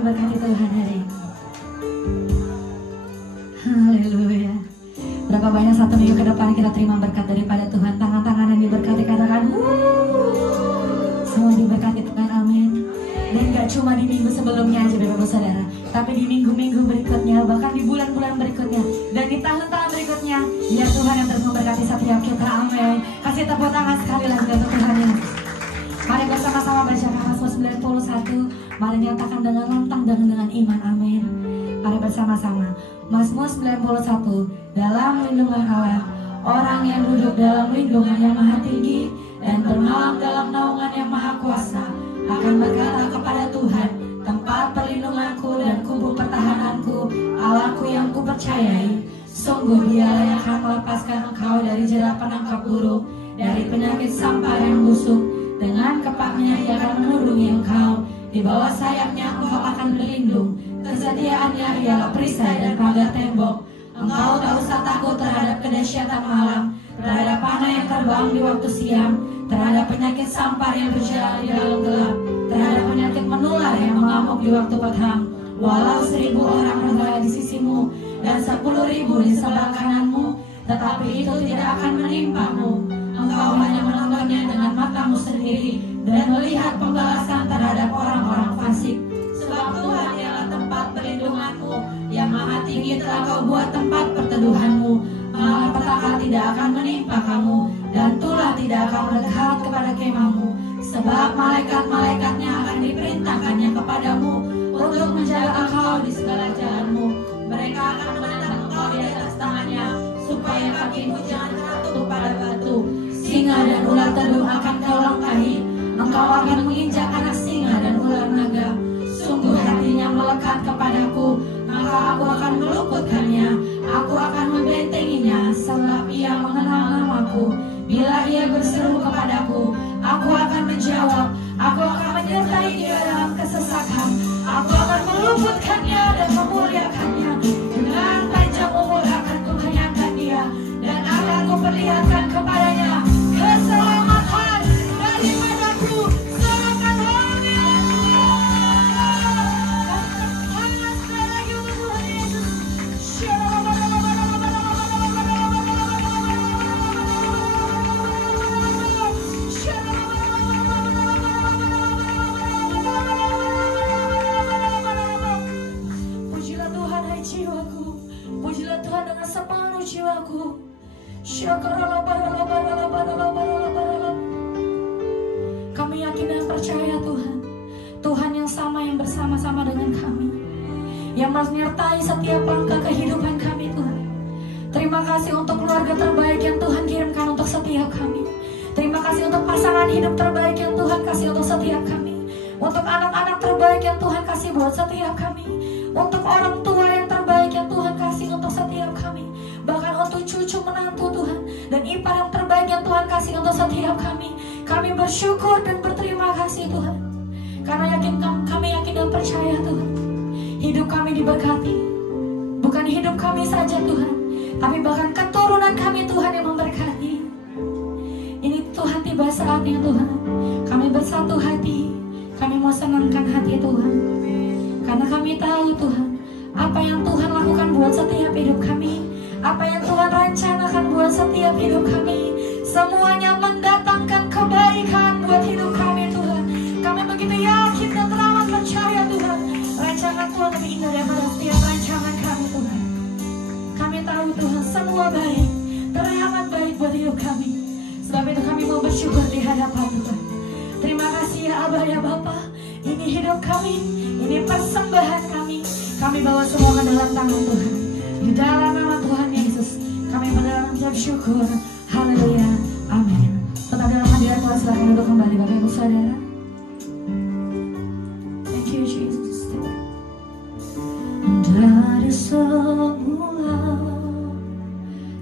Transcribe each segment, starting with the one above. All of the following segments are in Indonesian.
diberkati Tuhan hari ini. Haleluya. Berapa banyak satu minggu ke depan kita terima berkat daripada Tuhan. Tangan-tangan yang diberkati katakan semua diberkati Tuhan, amin. Dan gak cuma di minggu sebelumnya aja Bapak Saudara, tapi di minggu-minggu berikutnya, bahkan di bulan-bulan berikutnya, dan di tahun-tahun berikutnya. Ya Tuhan yang terus memberkati setiap kita, amin. Kasih Kasih tepuk tangan sekali lagi untuk Tuhan Yesus. Mari bersama-sama baca Mazmur 91. Mari nyatakan dengan lantang dan dengan iman. Amin. Mari bersama-sama. Mazmur 91. Dalam lindungan Allah, orang yang duduk dalam lindungan yang maha tinggi dan bermalam dalam naungan yang maha kuasa akan berkata kepada Tuhan, tempat perlindunganku dan kubu pertahananku, Allahku yang kupercayai. Sungguh Dialah yang akan melepaskan engkau dari jerah penangkap burung, dari penyakit sampar yang busuk. Dengan kepaknya Ia akan melindungi engkau, di bawah sayapnya engkau akan berlindung. Kesetiaannya ialah perisai dan pagar tembok. Engkau tak usah takut terhadap kedahsyatan malam, terhadap panah yang terbang di waktu siang, terhadap penyakit sampar yang berjalan di dalam gelap, terhadap penyakit menular yang mengamuk di waktu petang. Walau 1000 orang berada di sisimu dan 10.000 di sebelah kananmu, tetapi itu tidak akan menimpamu. Engkau hanya menontonnya dengan matamu sendiri dan melihat pembalasan terhadap orang-orang fasik. Sebab Tuhan ialah tempat perlindunganmu, yang maha tinggi telah kau buat tempat perteduhanmu. Malapetaka tidak akan menimpa kamu, dan tulah tidak akan mendekat kepada kemahmu. Sebab malaikat-malaikatnya akan diperintahkannya kepadamu untuk menjaga engkau di segala jalanmu. Mereka akan menentang engkau di atas tangannya, supaya kakimu jangan terjatuh pada batu. Singa dan ular tedung akan kau langkahi. Engkau akan menginjak anak singa dan ular naga. Sungguh hatinya melekat kepadaku, maka aku akan meluputkannya. Aku akan membentenginya, sebab ia mengenal namaku. Bila ia berseru kepadaku, aku akan menjawab. Aku akan menyertai dia dalam kesesakan. Aku akan meluputkannya dan memuliakannya. Dengan panjang umur akan kukenyangkan dia, dan akan kuperlihatkan kepadanya keselamatan daripadaku. Serahkan haleluya. Panas sekali lagi untuk Tuhan Yesus. Pujilah Tuhan hai jiwaku, pujilah Tuhan dengan sepenuh jiwaku. Kami yakin dan percaya Tuhan, Tuhan yang sama, yang bersama-sama dengan kami, yang menyertai setiap langkah kehidupan kami Tuhan. Terima kasih untuk keluarga terbaik yang Tuhan kirimkan untuk setiap kami. Terima kasih untuk pasangan hidup terbaik yang Tuhan kasih untuk setiap kami. Untuk anak-anak terbaik yang Tuhan kasih buat setiap kami. Untuk orang tua yang terbaik yang Tuhan kasih untuk setiap kami. Bahkan untuk cucu menantu Tuhan, dan ipar yang terbaik yang Tuhan kasih untuk setiap kami. Kami bersyukur dan berterima kasih Tuhan, karena kami yakin dan percaya Tuhan, hidup kami diberkati. Bukan hidup kami saja Tuhan, tapi bahkan keturunan kami Tuhan yang memberkati. Ini Tuhan tiba saatnya Tuhan, kami bersatu hati. Kami mau senangkan hati Tuhan, karena kami tahu Tuhan, apa yang Tuhan lakukan buat setiap hidup kami, apa yang Tuhan rencanakan buat setiap hidup kami, semuanya mendatangkan kebaikan buat hidup kami Tuhan. Kami begitu yakin dan teramat percaya Tuhan, rancangan Tuhan lebih indah daripada setiap rancangan kami Tuhan. Kami tahu Tuhan, semua baik, teramat baik buat hidup kami. Sebab itu kami mau bersyukur di hadapan Tuhan. Terima kasih ya Abah ya Bapa, ini hidup kami, ini persembahan kami. Kami bawa semua ke dalam tangan Tuhan. Di dalam nama Tuhan Yesus, kami mengucap syukur. Haleluya, amin. Tetap dalam hadirat Tuhan, silakan duduk kembali Bapak Ibu Saudara. Thank you Jesus. Dari semula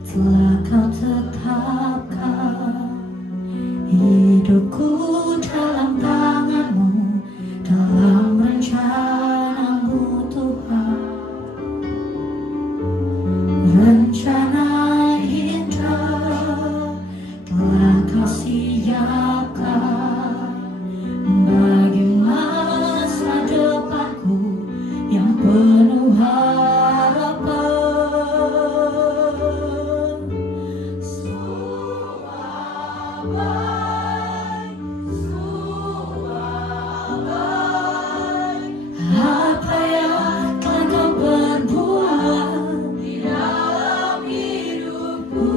telah Kau tetapkan hidupku dalam tangan-Mu, dalam rencana-Mu Tuhan. Rencana indah telah Kau siapkan bagi masa depanku yang penuh harapan. Apa yang telah Kau perbuat di dalam hidupku,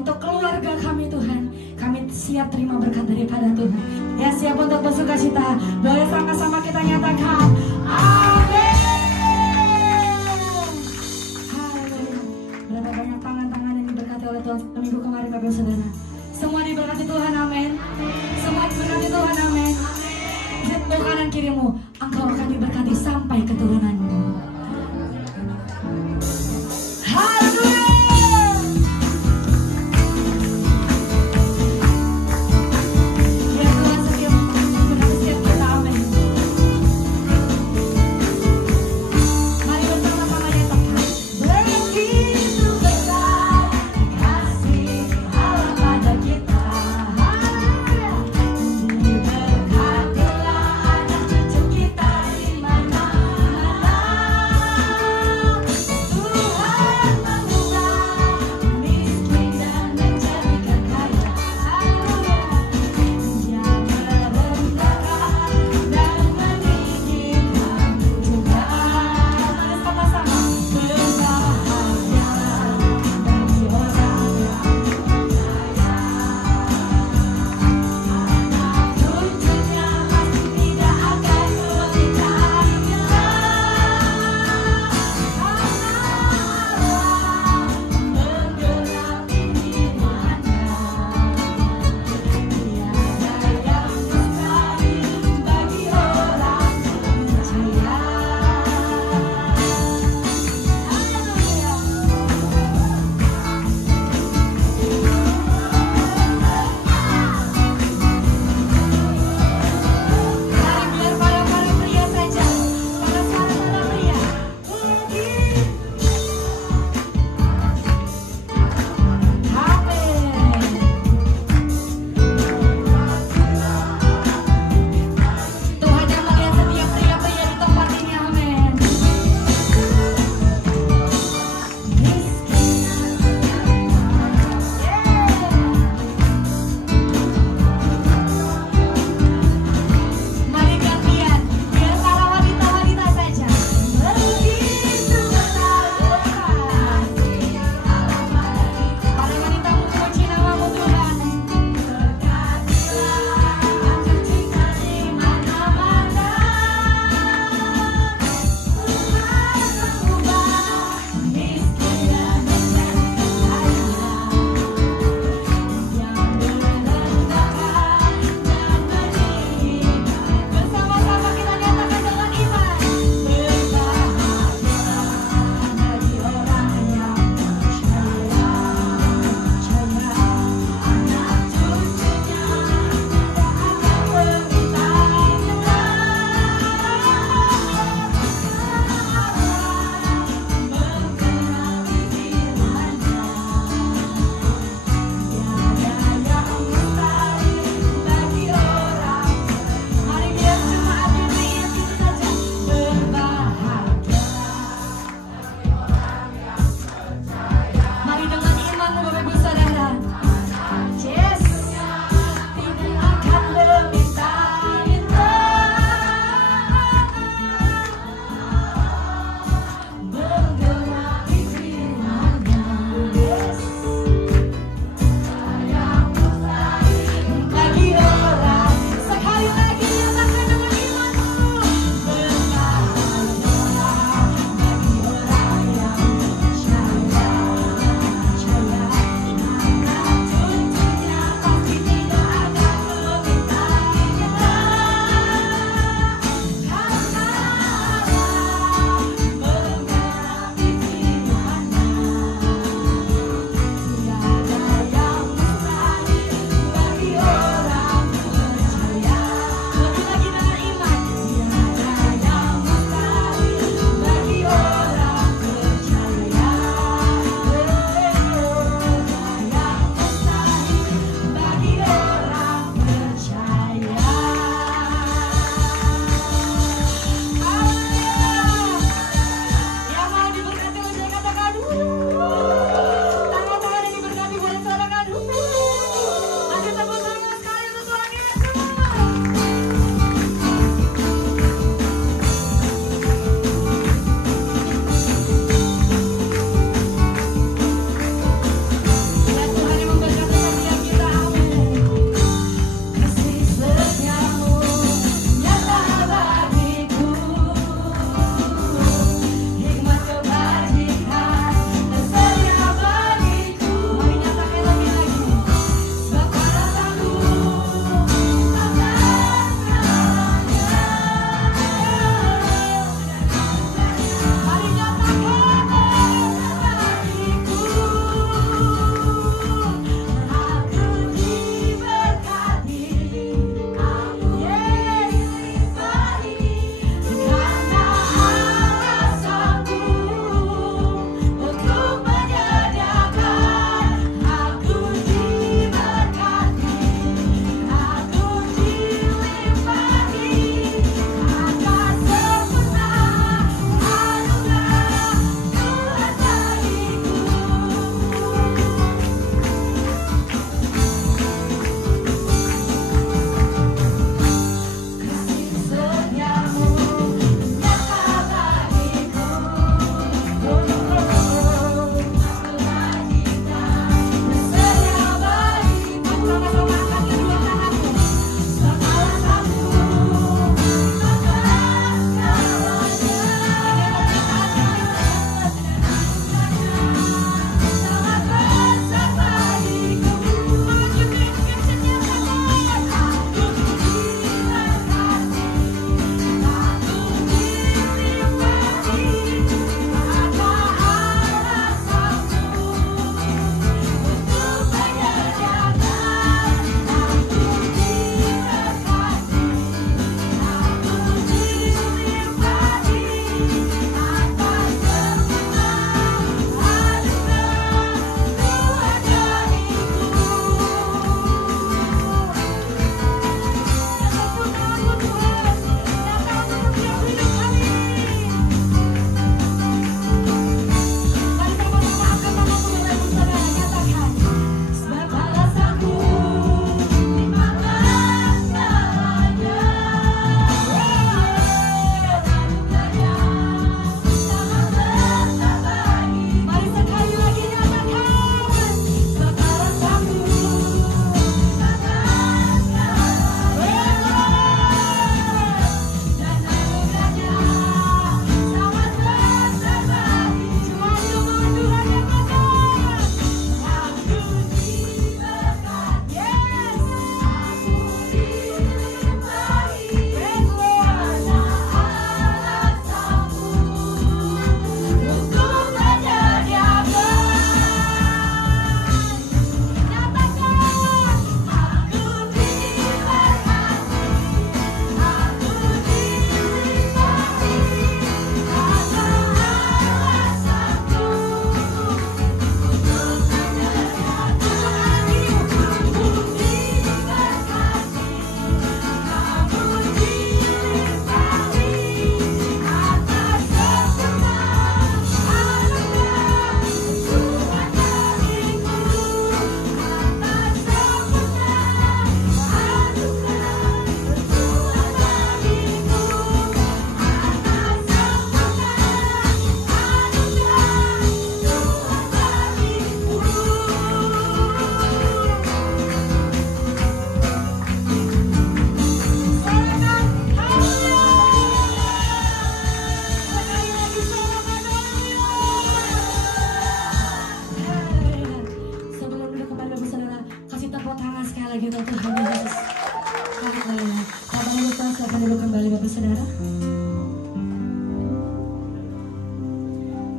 untuk keluarga kami Tuhan. Kami siap terima berkat daripada Tuhan. Ya, siap untuk bersuka cita. Boleh sama-sama kita nyatakan amin. Haleluya. Berapa banyak tangan-tangan yang diberkati oleh Tuhan minggu kemarin Bapak Saudara. Semua diberkati Tuhan, amin. Semua diberkati Tuhan, amin. Lihat kanan kirimu, engkau akan diberkati sampai keturunanmu. Haleluya. Ya Tuhan, setiap kita, amin.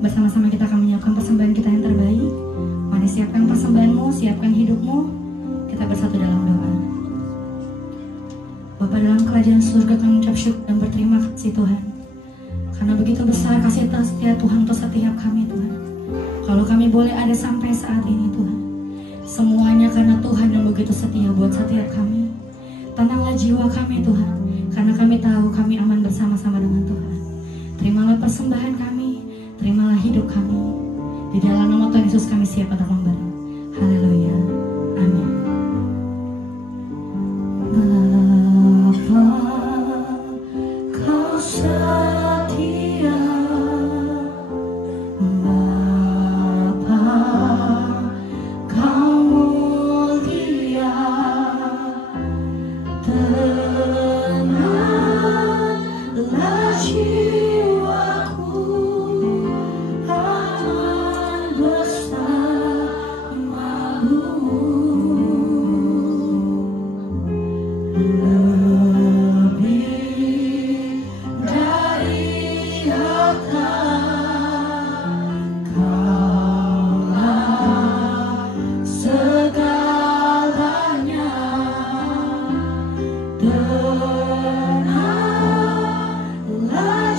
bersama-sama kita akan menyiapkan persembahan kita yang terbaik. Mari siapkan persembahanmu, siapkan hidupmu. Kita bersatu dalam doa. Bapa dalam kerajaan surga, kami mengucap syukur dan berterima kasih Tuhan, karena begitu besar kasih setia Tuhan untuk setiap kami Tuhan. Kalau kami boleh ada sampai saat ini Tuhan, semuanya karena Tuhan yang begitu setia buat setiap kami. Tenanglah jiwa kami Tuhan, karena kami tahu kami aman bersama-sama dengan Tuhan. Terimalah persembahan kami, terimalah hidup kami. Di dalam nama Tuhan Yesus kami siap untuk memberi. Haleluya. Amin. Bapa, Kau setia. Bapa, Kau mulia. Tenanglah jiwaku, aman bersamamu. Lebih dari harta, Kaulah segalanya. Tenanglah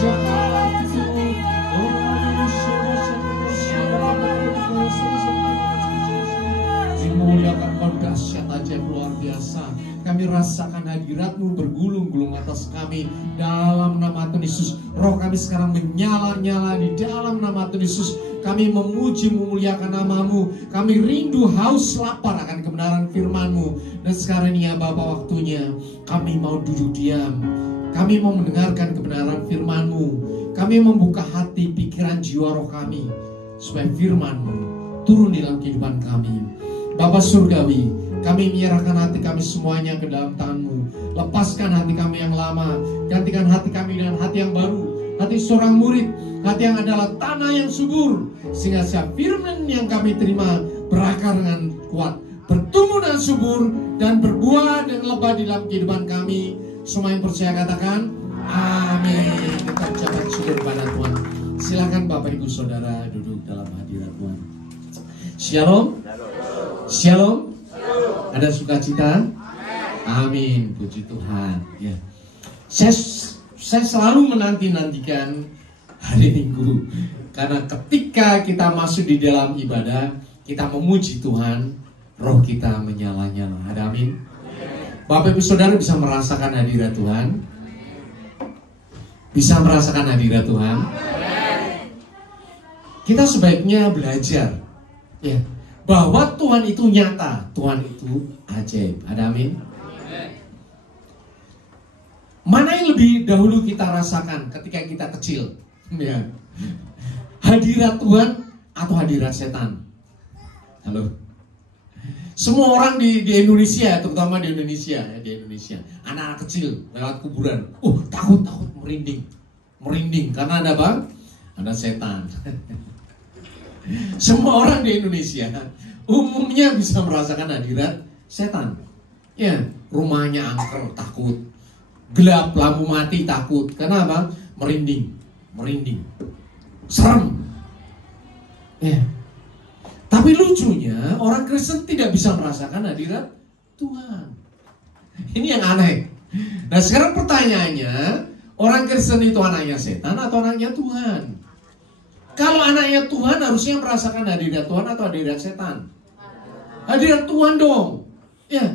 Dimuliakan Kau, dahsyat ajaib luar biasa. Kami rasakan hadirat-Mu bergulung-gulung atas kami dalam nama Tuhan Yesus. Roh kami sekarang menyala-nyala di dalam nama Tuhan Yesus. Kami memuji, memuliakan nama-Mu. Kami rindu, haus, lapar akan kebenaran firman-Mu. Dan sekarang ini ya Bapa, waktunya kami mau duduk diam. Kami mau mendengarkan kebenaran firman-Mu. Kami membuka hati, pikiran, jiwa, roh kami, supaya firman-Mu turun di dalam kehidupan kami. Bapa Surgawi, kami menyerahkan hati kami semuanya ke dalam tangan-Mu. Lepaskan hati kami yang lama, gantikan hati kami dengan hati yang baru, hati seorang murid, hati yang adalah tanah yang subur, sehingga setiap firman yang kami terima berakar dengan kuat, bertumbuh dengan subur, dan berbuah dan lebat di dalam kehidupan kami. Semua yang percaya katakan amin. Kita ucapkan syukur pada Tuhan. Silakan Bapak Ibu Saudara duduk dalam hadirat Tuhan. Shalom. Shalom. Ada sukacita? Amin. Puji Tuhan. Ya. Saya selalu menanti-nantikan hari Minggu, karena ketika kita masuk di dalam ibadah, kita memuji Tuhan, roh kita menyala-nyala. Ada amin? Bapak Ibu Saudara bisa merasakan hadirat Tuhan? Bisa merasakan hadirat Tuhan? Kita sebaiknya belajar, ya, bahwa Tuhan itu nyata, Tuhan itu ajaib. Ada amin? Mana yang lebih dahulu kita rasakan ketika kita kecil? Ya. Hadirat Tuhan atau hadirat setan? Halo. Semua orang di Indonesia, terutama di Indonesia, anak-anak kecil lewat kuburan, takut, merinding, karena ada apa? Ada setan. Semua orang di Indonesia umumnya bisa merasakan hadirat setan. Ya, rumahnya angker, takut. Gelap, lampu mati, takut. Karena apa? Merinding. Serem. Ya. Tapi lucunya, orang Kristen tidak bisa merasakan hadirat Tuhan. Ini yang aneh. Nah, sekarang pertanyaannya, orang Kristen itu anaknya setan atau anaknya Tuhan? Kalau anaknya Tuhan harusnya merasakan hadirat Tuhan atau hadirat setan? Hadirat Tuhan dong. Ya.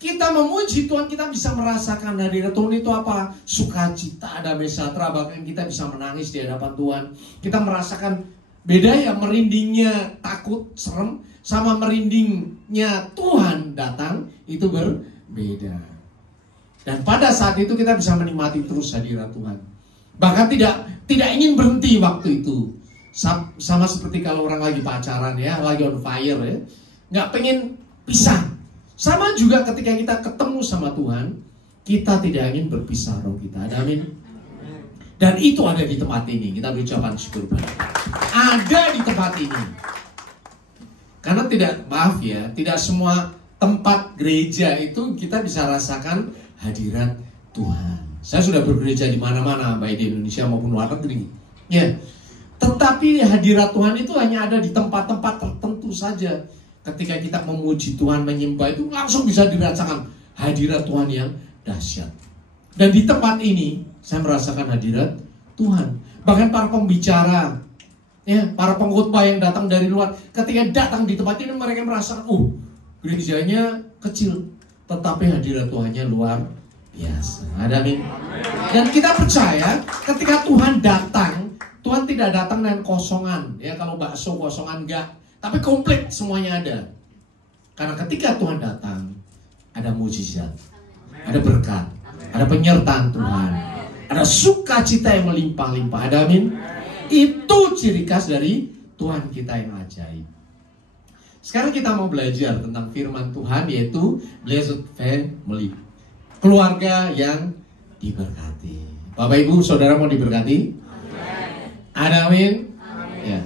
Kita memuji Tuhan, kita bisa merasakan hadirat Tuhan itu apa? Sukacita, damai sejahtera, bahkan kita bisa menangis di hadapan Tuhan. Kita merasakan beda ya, merindingnya takut, serem, sama merindingnya Tuhan datang, itu berbeda. Dan pada saat itu kita bisa menikmati terus hadirat Tuhan. Bahkan tidak ingin berhenti waktu itu. Sama seperti kalau orang lagi pacaran ya, lagi on fire ya, nggak pengen pisah. Sama juga ketika kita ketemu sama Tuhan, kita tidak ingin berpisah roh kita. Amin. Dan itu ada di tempat ini. Kita berucapan syukur pada ada di tempat ini. Karena tidak semua tempat gereja itu kita bisa rasakan hadirat Tuhan. Saya sudah bergereja di mana-mana, baik di Indonesia maupun luar negeri. Ya. Tetapi hadirat Tuhan itu hanya ada di tempat-tempat tertentu saja. Ketika kita memuji Tuhan, menyembah itu langsung bisa dirasakan hadirat Tuhan yang dahsyat. Dan di tempat ini saya merasakan hadirat Tuhan. Bahkan para pembicara, ya, para pengkhotbah yang datang dari luar, ketika datang di tempat ini mereka merasakan, gerejanya kecil, tetapi hadirat Tuhannya luar biasa. Ada amin. Dan kita percaya ketika Tuhan datang, Tuhan tidak datang dengan kosongan. Ya, kalau bakso kosongan enggak, tapi komplit semuanya ada. Karena ketika Tuhan datang, ada mujizat, ada berkat, ada penyertaan Tuhan, ada sukacita yang melimpah-limpah. Ada amin. Itu ciri khas dari Tuhan kita yang ajaib. Sekarang kita mau belajar tentang firman Tuhan, yaitu blessed family, keluarga yang diberkati. Bapak Ibu Saudara mau diberkati? Ada amin. Ya.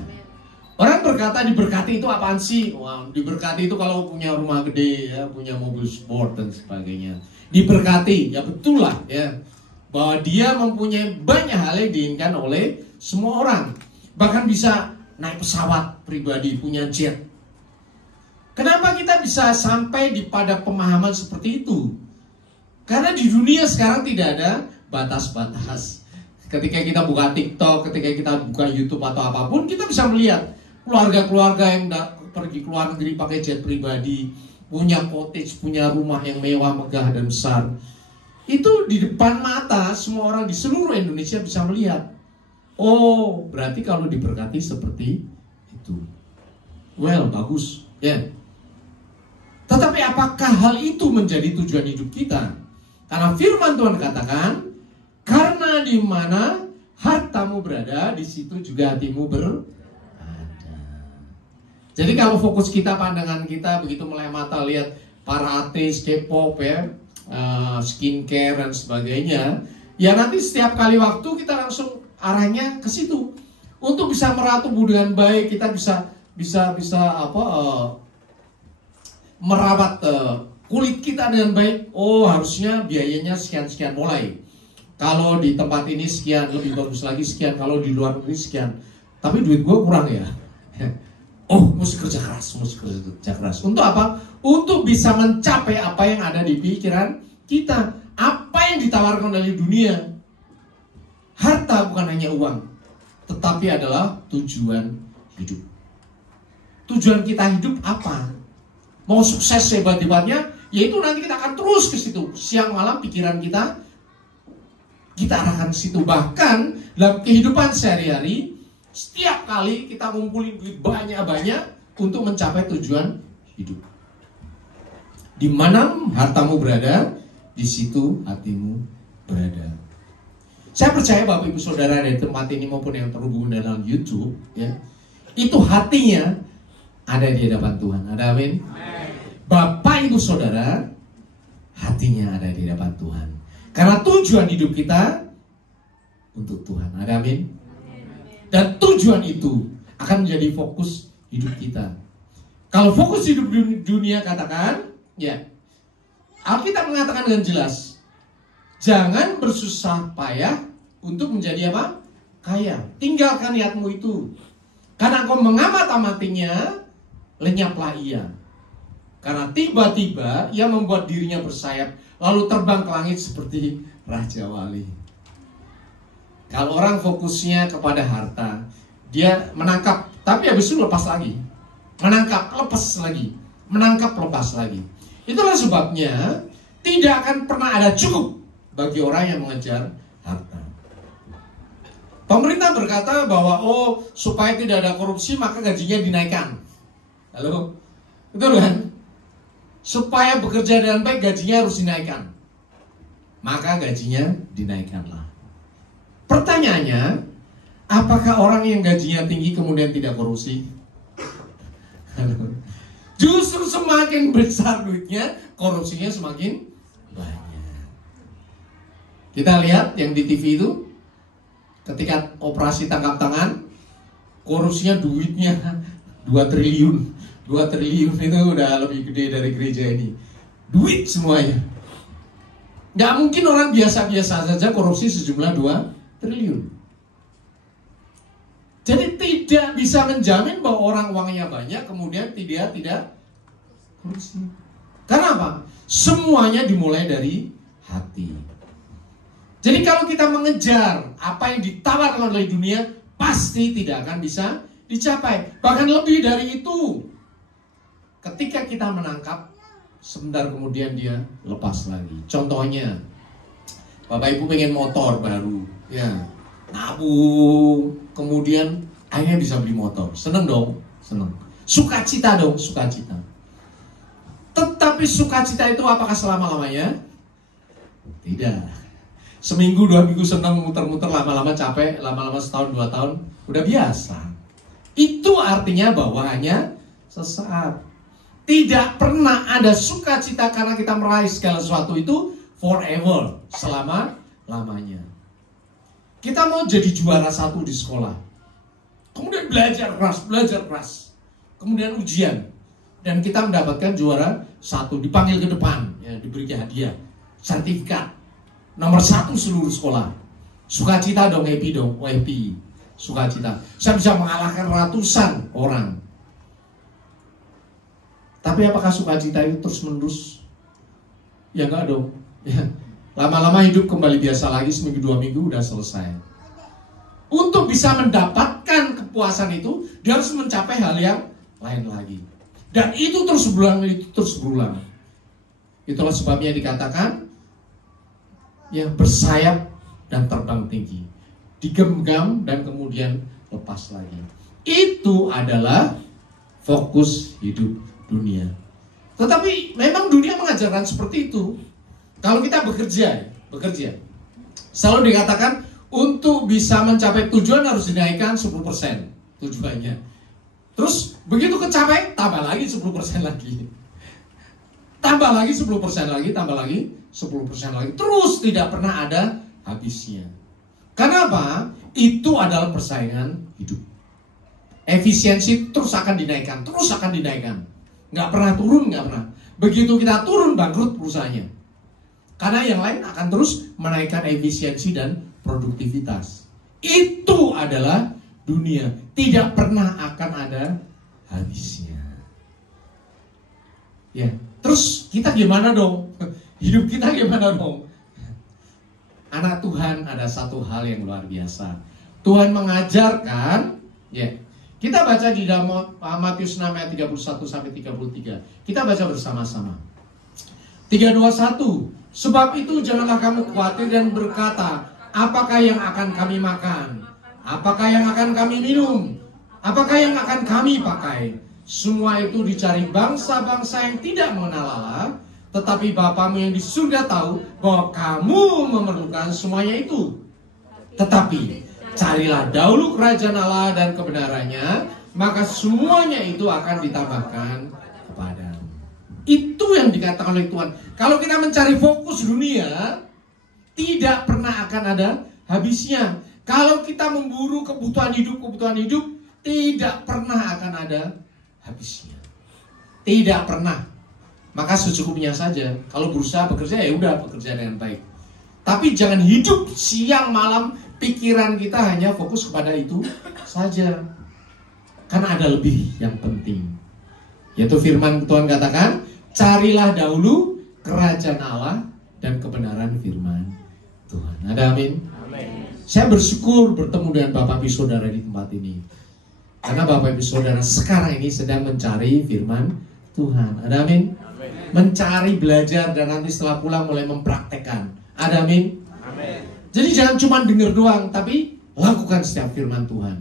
Orang berkata diberkati itu apaan sih? Wah, diberkati itu kalau punya rumah gede, ya, punya mobil sport dan sebagainya. Diberkati, ya betul lah, ya, bahwa dia mempunyai banyak hal yang diinginkan oleh semua orang. Bahkan bisa naik pesawat pribadi, punya jet. Kenapa kita bisa sampai pada pemahaman seperti itu? Karena di dunia sekarang tidak ada batas-batas. Ketika kita buka TikTok, ketika kita buka YouTube atau apapun, kita bisa melihat keluarga-keluarga yang pergi ke luar negeri pakai jet pribadi, punya cottage, punya rumah yang mewah, megah, dan besar. Itu di depan mata semua orang di seluruh Indonesia bisa melihat. Oh, berarti kalau diberkati seperti itu. Well, bagus. Ya. Tetapi apakah hal itu menjadi tujuan hidup kita? Karena firman Tuhan katakan, karena di mana hartamu berada, di situ juga hatimu berada. Jadi kalau fokus kita, pandangan kita begitu melek mata lihat para artis K-pop ya, skincare dan sebagainya, ya nanti setiap kali waktu kita langsung arahnya ke situ. Untuk bisa meratu dengan baik, kita bisa merawat kulit kita dengan baik. Oh, harusnya biayanya sekian-sekian mulai. Kalau di tempat ini sekian, lebih bagus lagi sekian. Kalau di luar negeri sekian. Tapi duit gue kurang ya. Oh, mesti kerja keras. Untuk apa? Untuk bisa mencapai apa yang ada di pikiran kita. Apa yang ditawarkan dari dunia. Harta bukan hanya uang, tetapi adalah tujuan hidup. Tujuan kita hidup apa? Mau sukses hebat-hebatnya, yaitu nanti kita akan terus ke situ. Siang malam pikiran kita arahkan ke situ. Bahkan dalam kehidupan sehari-hari, setiap kali kita ngumpulin duit banyak-banyak untuk mencapai tujuan hidup. Di mana hartamu berada, di situ hatimu berada. Saya percaya Bapak Ibu Saudara dari tempat ini maupun yang terhubung dalam YouTube, ya, itu hatinya ada di hadapan Tuhan. Ada amin? Bapak Ibu Saudara, hatinya ada di hadapan Tuhan. Karena tujuan hidup kita untuk Tuhan. Ada amin? Dan tujuan itu akan menjadi fokus hidup kita. Kalau fokus hidup dunia katakan, ya, Alkitab mengatakan dengan jelas, jangan bersusah payah untuk menjadi apa? Kaya. Tinggalkan niatmu itu. Karena engkau mengamat-amatinya, lenyaplah ia. Karena tiba-tiba ia membuat dirinya bersayap, lalu terbang ke langit seperti Raja Wali. Kalau orang fokusnya kepada harta, dia menangkap, tapi habis itu lepas lagi. Menangkap, lepas lagi. Menangkap, lepas lagi. Itulah sebabnya tidak akan pernah ada cukup bagi orang yang mengejar harta. Pemerintah berkata bahwa supaya tidak ada korupsi maka gajinya dinaikkan. Halo? Betul kan? Supaya bekerja dengan baik gajinya harus dinaikkan. Maka gajinya dinaikkanlah. Pertanyaannya, apakah orang yang gajinya tinggi kemudian tidak korupsi? Halo? Justru semakin besar duitnya, korupsinya semakin banyak. Kita lihat yang di TV itu, ketika operasi tangkap tangan, korupsinya duitnya 2 triliun. 2 triliun itu udah lebih gede dari gereja ini. Duit semuanya. Nggak mungkin orang biasa-biasa saja korupsi sejumlah 2 triliun. Jadi tidak bisa menjamin bahwa orang uangnya banyak kemudian tidak korupsi. Karena apa? Semuanya dimulai dari hati. Jadi kalau kita mengejar apa yang ditawarkan oleh dunia, pasti tidak akan bisa dicapai. Bahkan lebih dari itu. Ketika kita menangkap, sebentar kemudian dia lepas lagi. Contohnya, Bapak Ibu pengen motor baru, ya, nabung, kemudian akhirnya bisa beli motor. Seneng dong, seneng. Sukacita dong, sukacita. Tetapi sukacita itu apakah selama-lamanya? Tidak. Seminggu, 2 minggu senang muter-muter, lama-lama capek, lama-lama setahun, 2 tahun, udah biasa. Itu artinya bahwa hanya sesaat. Tidak pernah ada sukacita karena kita meraih segala sesuatu itu forever, selama-lamanya. Kita mau jadi juara 1 di sekolah. Kemudian belajar keras. Kemudian ujian. Dan kita mendapatkan juara 1, dipanggil ke depan, ya, diberi hadiah, sertifikat. Nomor 1 seluruh sekolah. Sukacita dong, happy dong, happy. Sukacita. Saya bisa mengalahkan ratusan orang. Tapi apakah sukacita itu terus menerus? Ya enggak dong. Ya. Lama-lama hidup kembali biasa lagi, seminggu 2 minggu udah selesai. bisa mendapatkan kepuasan itu, dia harus mencapai hal yang lain lagi. Dan itu terus berulang. Itulah sebabnya dikatakan ya bersayap dan terbang tinggi, digenggam dan kemudian lepas lagi. Itu adalah fokus hidup dunia. Tetapi memang dunia mengajarkan seperti itu. Kalau kita bekerja, selalu dikatakan untuk bisa mencapai tujuan harus dinaikkan 10% tujuannya. Terus begitu kecapai, tambah lagi 10% lagi. Tambah lagi 10% lagi, tambah lagi 10% lagi. Terus tidak pernah ada habisnya. Kenapa? Itu adalah persaingan hidup. Efisiensi terus akan dinaikkan. Nggak pernah turun, nggak pernah. Begitu kita turun, bangkrut perusahaannya. Karena yang lain akan terus menaikkan efisiensi dan produktivitas. Itu adalah dunia. Tidak pernah akan ada habisnya. Ya, terus kita gimana dong? Hidup kita gimana dong? Anak Tuhan ada satu hal yang luar biasa. Tuhan mengajarkan, ya. Kita baca di dalam Matius 6 ayat 31 sampai 33. Kita baca bersama-sama. 321. Sebab itu janganlah kamu khawatir dan berkata, apakah yang akan kami makan? Apakah yang akan kami minum? Apakah yang akan kami pakai? Semua itu dicari bangsa-bangsa yang tidak mengenal Allah, tetapi Bapamu yang di surga tahu bahwa kamu memerlukan semuanya itu. Tetapi carilah dahulu kerajaan Allah dan kebenarannya, maka semuanya itu akan ditambahkan kepadamu. Itu yang dikatakan oleh Tuhan. Kalau kita mencari fokus dunia, tidak pernah akan ada habisnya. Kalau kita memburu kebutuhan hidup, tidak pernah akan ada habisnya. Tidak pernah. Maka secukupnya saja. Kalau berusaha bekerja, ya udah bekerja dengan baik. Tapi jangan hidup siang malam pikiran kita hanya fokus kepada itu saja. Karena ada lebih yang penting. Yaitu firman Tuhan katakan, carilah dahulu kerajaan Allah dan kebenaran firman Tuhan. Ada amin? Amin. Saya bersyukur bertemu dengan Bapak Ibu Saudara di tempat ini. Karena Bapak Ibu Saudara sekarang ini sedang mencari firman Tuhan. Ada amin? Amin. Mencari, belajar, dan nanti setelah pulang mulai mempraktekkan. Ada amin? Amin. Jadi jangan cuma dengar doang, tapi lakukan setiap firman Tuhan.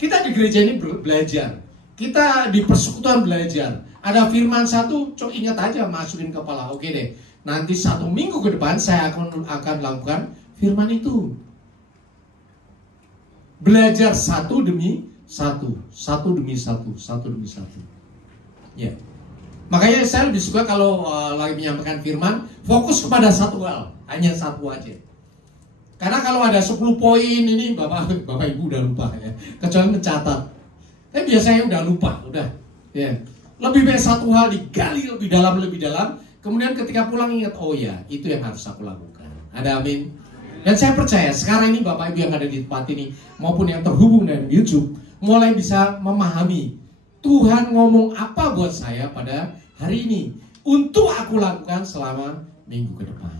Kita di gereja ini belajar. Kita di persekutuan belajar. Ada firman satu, ingat aja, masukin kepala. Oke deh, nanti 1 minggu ke depan saya akan lakukan firman itu. Belajar satu demi satu demi satu. Ya. Makanya saya lebih suka kalau lagi menyampaikan firman, fokus kepada satu hal, hanya satu aja. Karena kalau ada 10 poin ini, Bapak Ibu udah lupa ya, kecuali mencatat. Tapi biasanya udah lupa, udah. Ya. Lebih baik satu hal digali lebih dalam. Kemudian ketika pulang ingat, oh ya, itu yang harus aku lakukan. Ada amin. Dan saya percaya sekarang ini Bapak Ibu yang ada di tempat ini maupun yang terhubung dengan YouTube mulai bisa memahami Tuhan ngomong apa buat saya pada hari ini untuk aku lakukan selama minggu ke depan.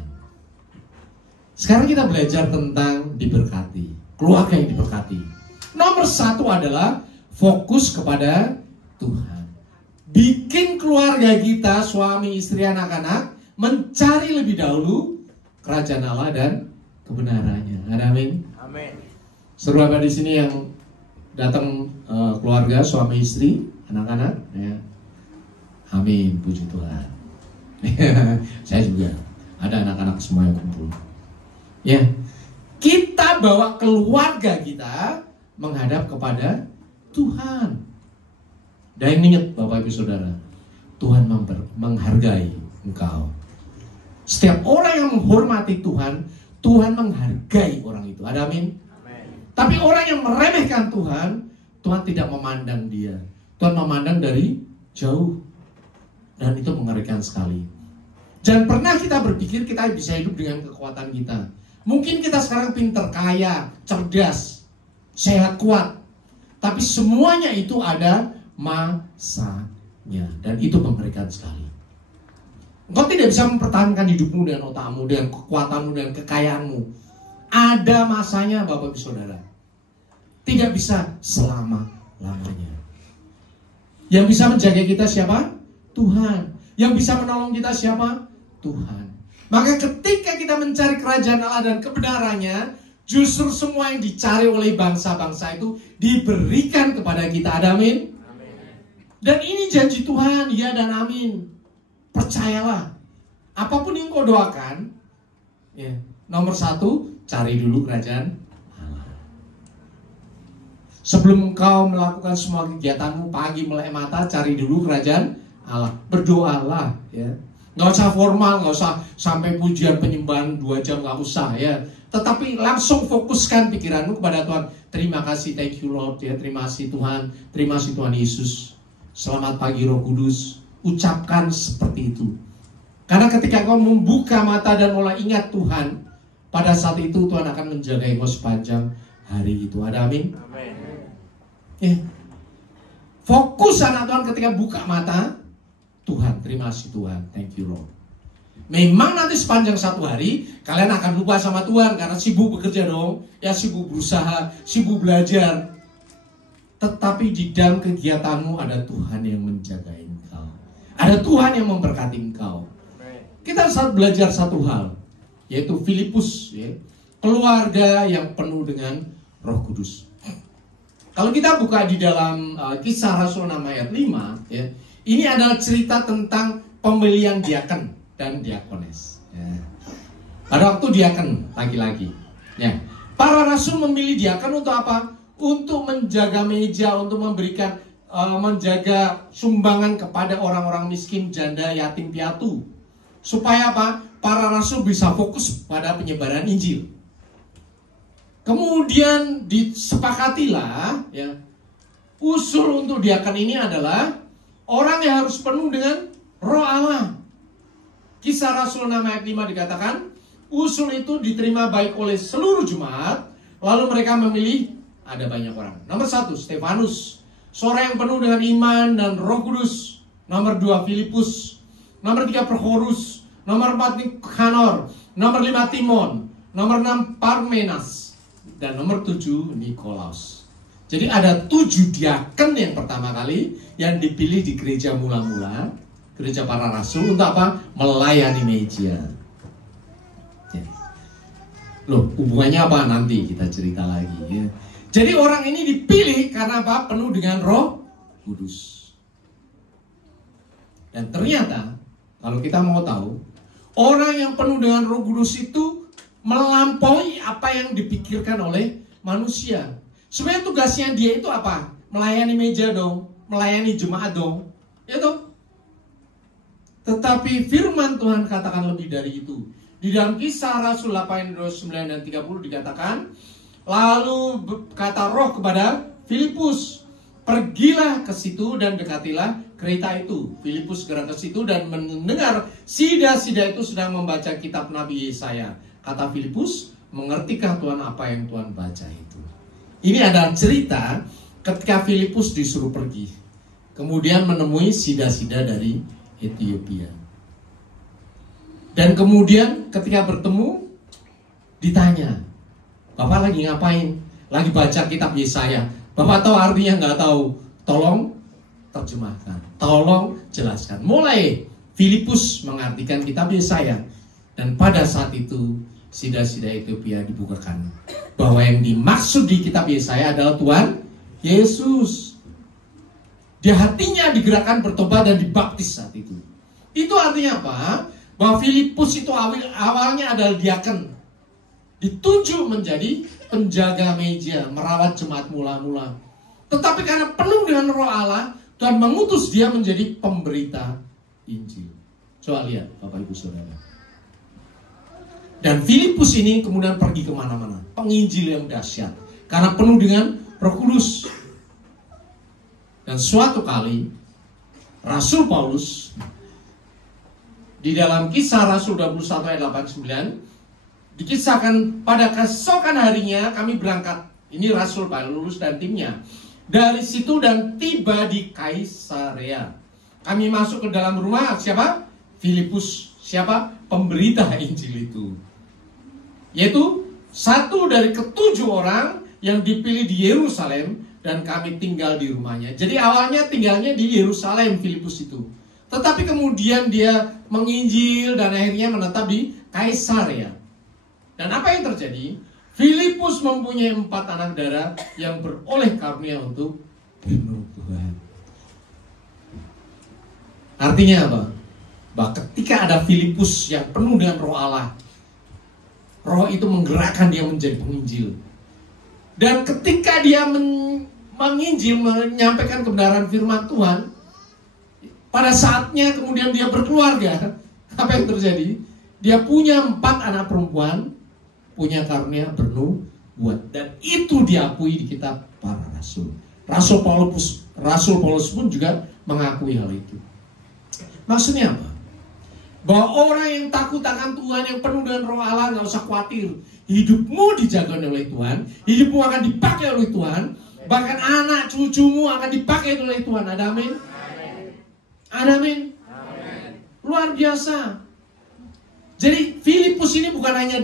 Sekarang kita belajar tentang diberkati, keluarga yang diberkati. Nomor 1 adalah fokus kepada Tuhan. Bikin keluarga kita, suami, istri, anak-anak, mencari lebih dahulu kerajaan Allah dan kebenarannya. Ada amin? Amin. Seru apa di sini yang datang keluarga, suami, istri, anak-anak? Ya. Amin, puji Tuhan. Saya juga ada anak-anak semua yang kumpul. Ya, kita bawa keluarga kita menghadap kepada Tuhan. Dan ingat Bapak Ibu Saudara, Tuhan menghargai engkau. Setiap orang yang menghormati Tuhan, Tuhan menghargai orang itu. Ada amin? Amin. Tapi orang yang meremehkan Tuhan, Tuhan tidak memandang dia. Tuhan memandang dari jauh. Dan itu mengerikan sekali. Jangan pernah kita berpikir kita bisa hidup dengan kekuatan kita. Mungkin kita sekarang pintar, kaya, cerdas, sehat, kuat. Tapi semuanya itu ada masanya. Dan itu mengerikan sekali. Engkau tidak bisa mempertahankan hidupmu dengan otakmu, dengan kekuatanmu, dengan kekayaanmu. Ada masanya Bapak Ibu Saudara. tidak bisa selama-lamanya. Yang bisa menjaga kita siapa? Tuhan. Yang bisa menolong kita siapa? Tuhan. Maka ketika kita mencari kerajaan Allah dan kebenarannya, justru semua yang dicari oleh bangsa-bangsa itu diberikan kepada kita. Ada amin? Dan ini janji Tuhan, ya dan amin. Percayalah, apapun yang kau doakan, ya, nomor 1, cari dulu kerajaan Allah. Sebelum engkau melakukan semua kegiatanmu pagi melek mata, cari dulu kerajaan Allah. Berdoalah, ya. Nggak usah formal, nggak usah sampai pujian penyembahan 2 jam, nggak usah, ya. Tetapi langsung fokuskan pikiranmu kepada Tuhan. Terima kasih, thank you Lord, ya. Terima kasih Tuhan, terima kasih Tuhan Yesus. Selamat pagi Roh Kudus. Ucapkan seperti itu. Karena ketika kau membuka mata dan mulai ingat Tuhan, pada saat itu Tuhan akan menjaga engkau sepanjang hari itu. Ada amin? Amin. Ya. Fokus anak Tuhan ketika buka mata, Tuhan, terima kasih Tuhan, thank you Lord. Memang nanti sepanjang satu hari kalian akan lupa sama Tuhan karena sibuk bekerja dong, ya sibuk berusaha, sibuk belajar. Tetapi di dalam kegiatanmu ada Tuhan yang menjaga engkau. Ada Tuhan yang memberkati engkau. Kita harus belajar satu hal, yaitu Filipus, ya, keluarga yang penuh dengan Roh Kudus. Kalau kita buka di dalam Kisah Rasul 6 ayat 5, ya, ini adalah cerita tentang pemilihan diaken dan diakones. Ya. Pada waktu diaken lagi-lagi, ya, para rasul memilih diaken untuk apa? Untuk menjaga meja, untuk memberikan, menjaga sumbangan kepada orang-orang miskin, janda, yatim piatu. Supaya apa? Para rasul bisa fokus pada penyebaran Injil. Kemudian disepakatilah, ya, usul untuk diaken ini adalah orang yang harus penuh dengan Roh Allah. Kisah Rasul 6 ayat 5 dikatakan, usul itu diterima baik oleh seluruh jemaat, lalu mereka memilih. Ada banyak orang. Nomor 1, Stefanus, seorang yang penuh dengan iman dan Roh Kudus. Nomor 2, Filipus. Nomor 3, Prochorus. Nomor 4, Nikanor. Nomor 5, Timon. Nomor 6, Parmenas. Dan nomor 7, Nikolaus. Jadi ada 7 diaken yang pertama kali yang dipilih di gereja mula-mula, gereja para rasul, untuk apa? Melayani meja. Loh, hubungannya apa? Nanti kita cerita lagi, ya. Jadi orang ini dipilih karena apa? Penuh dengan Roh Kudus. Dan ternyata, kalau kita mau tahu, orang yang penuh dengan Roh Kudus itu melampaui apa yang dipikirkan oleh manusia. Sebenarnya tugasnya dia itu apa? Melayani meja dong, melayani jemaat dong, ya toh? Tetapi firman Tuhan katakan lebih dari itu. Di dalam Kisah Rasul 8 ayat 9 dan 30 dikatakan, lalu kata Roh kepada Filipus, pergilah ke situ dan dekatilah kereta itu. Filipus segera ke situ dan mendengar sida-sida itu sedang membaca kitab Nabi Yesaya. Kata Filipus, mengertikah Tuhan apa yang Tuhan baca itu? Ini adalah cerita ketika Filipus disuruh pergi, kemudian menemui sida-sida dari Ethiopia. Dan kemudian ketika bertemu, ditanya, Bapak lagi ngapain? Lagi baca kitab Yesaya. Bapak tahu artinya? Nggak tahu. Tolong terjemahkan, tolong jelaskan. Mulai Filipus mengartikan kitab Yesaya. Dan pada saat itu sida-sida Ethiopia dibukakan bahwa yang dimaksud di kitab Yesaya adalah Tuhan Yesus. Dia hatinya digerakkan bertobat dan dibaptis saat itu. Itu artinya apa? Bahwa Filipus itu awalnya adalah diaken, ditunjuk menjadi penjaga meja, merawat jemaat mula-mula. Tetapi karena penuh dengan Roh Allah, Tuhan mengutus dia menjadi pemberita Injil. Coba lihat Bapak Ibu Saudara. Dan Filipus ini kemudian pergi kemana-mana, penginjil yang dahsyat, karena penuh dengan Roh Kudus. Dan suatu kali Rasul Paulus di dalam Kisah Rasul 21 ayat 89 dikisahkan, pada keesokan harinya kami berangkat. Ini Rasul Paulus dan timnya dari situ dan tiba di Kaisarea. Kami masuk ke dalam rumah siapa? Filipus. Siapa? Pemberita Injil itu, yaitu satu dari ketujuh orang yang dipilih di Yerusalem dan kami tinggal di rumahnya. Jadi awalnya tinggalnya di Yerusalem Filipus itu. Tetapi kemudian dia menginjil dan akhirnya menetap di Kaisarea. Dan apa yang terjadi? Filipus mempunyai 4 anak darah yang beroleh karunia untuk penubuhan. Artinya apa? Bahwa ketika ada Filipus yang penuh dengan Roh Allah, Roh itu menggerakkan dia menjadi penginjil. Dan ketika dia menginjil, menyampaikan kebenaran firman Tuhan, pada saatnya kemudian dia berkeluarga. Apa yang terjadi? Dia punya 4 anak perempuan, punya karunia bernubuat, dan itu diakui di kitab para rasul. Rasul Paulus pun juga mengakui hal itu. Maksudnya apa? Bahwa orang yang takut akan Tuhan, yang penuh dengan Roh Allah, gak usah khawatir. Hidupmu dijaga oleh Tuhan, hidupmu akan dipakai oleh Tuhan, bahkan anak cucumu akan dipakai oleh Tuhan. Ada amin? Ada amin? Luar biasa. Jadi Filipus ini bukan hanya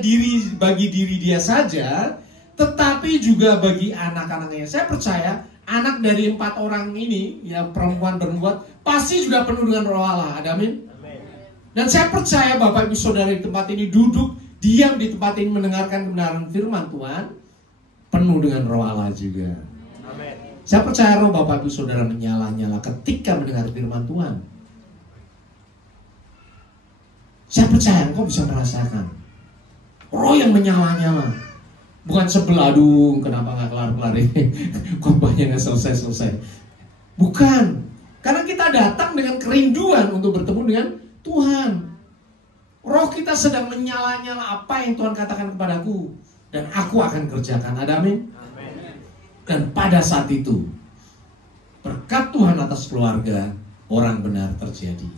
bagi diri dia saja, tetapi juga bagi anak-anaknya. Saya percaya anak dari 4 orang ini yang perempuan bernubuat pasti juga penuh dengan Roh Allah. Ada amin? Dan saya percaya Bapak Ibu Saudara di tempat ini duduk, diam di tempat ini mendengarkan kebenaran firman Tuhan, penuh dengan Roh Allah juga. Amin. Saya percaya roh Bapak Ibu Saudara menyala-nyala ketika mendengar firman Tuhan. Saya percaya engkau bisa merasakan roh yang menyala-nyala. Bukan sebel, aduh kenapa gak kelar-kelar ini, khotbahnya gak selesai-selesai. Bukan, karena kita datang dengan kerinduan untuk bertemu dengan Tuhan. Roh kita sedang menyala-nyala, apa yang Tuhan katakan kepadaku, dan aku akan kerjakan. Ada amin? Dan pada saat itu berkat Tuhan atas keluarga orang benar terjadi.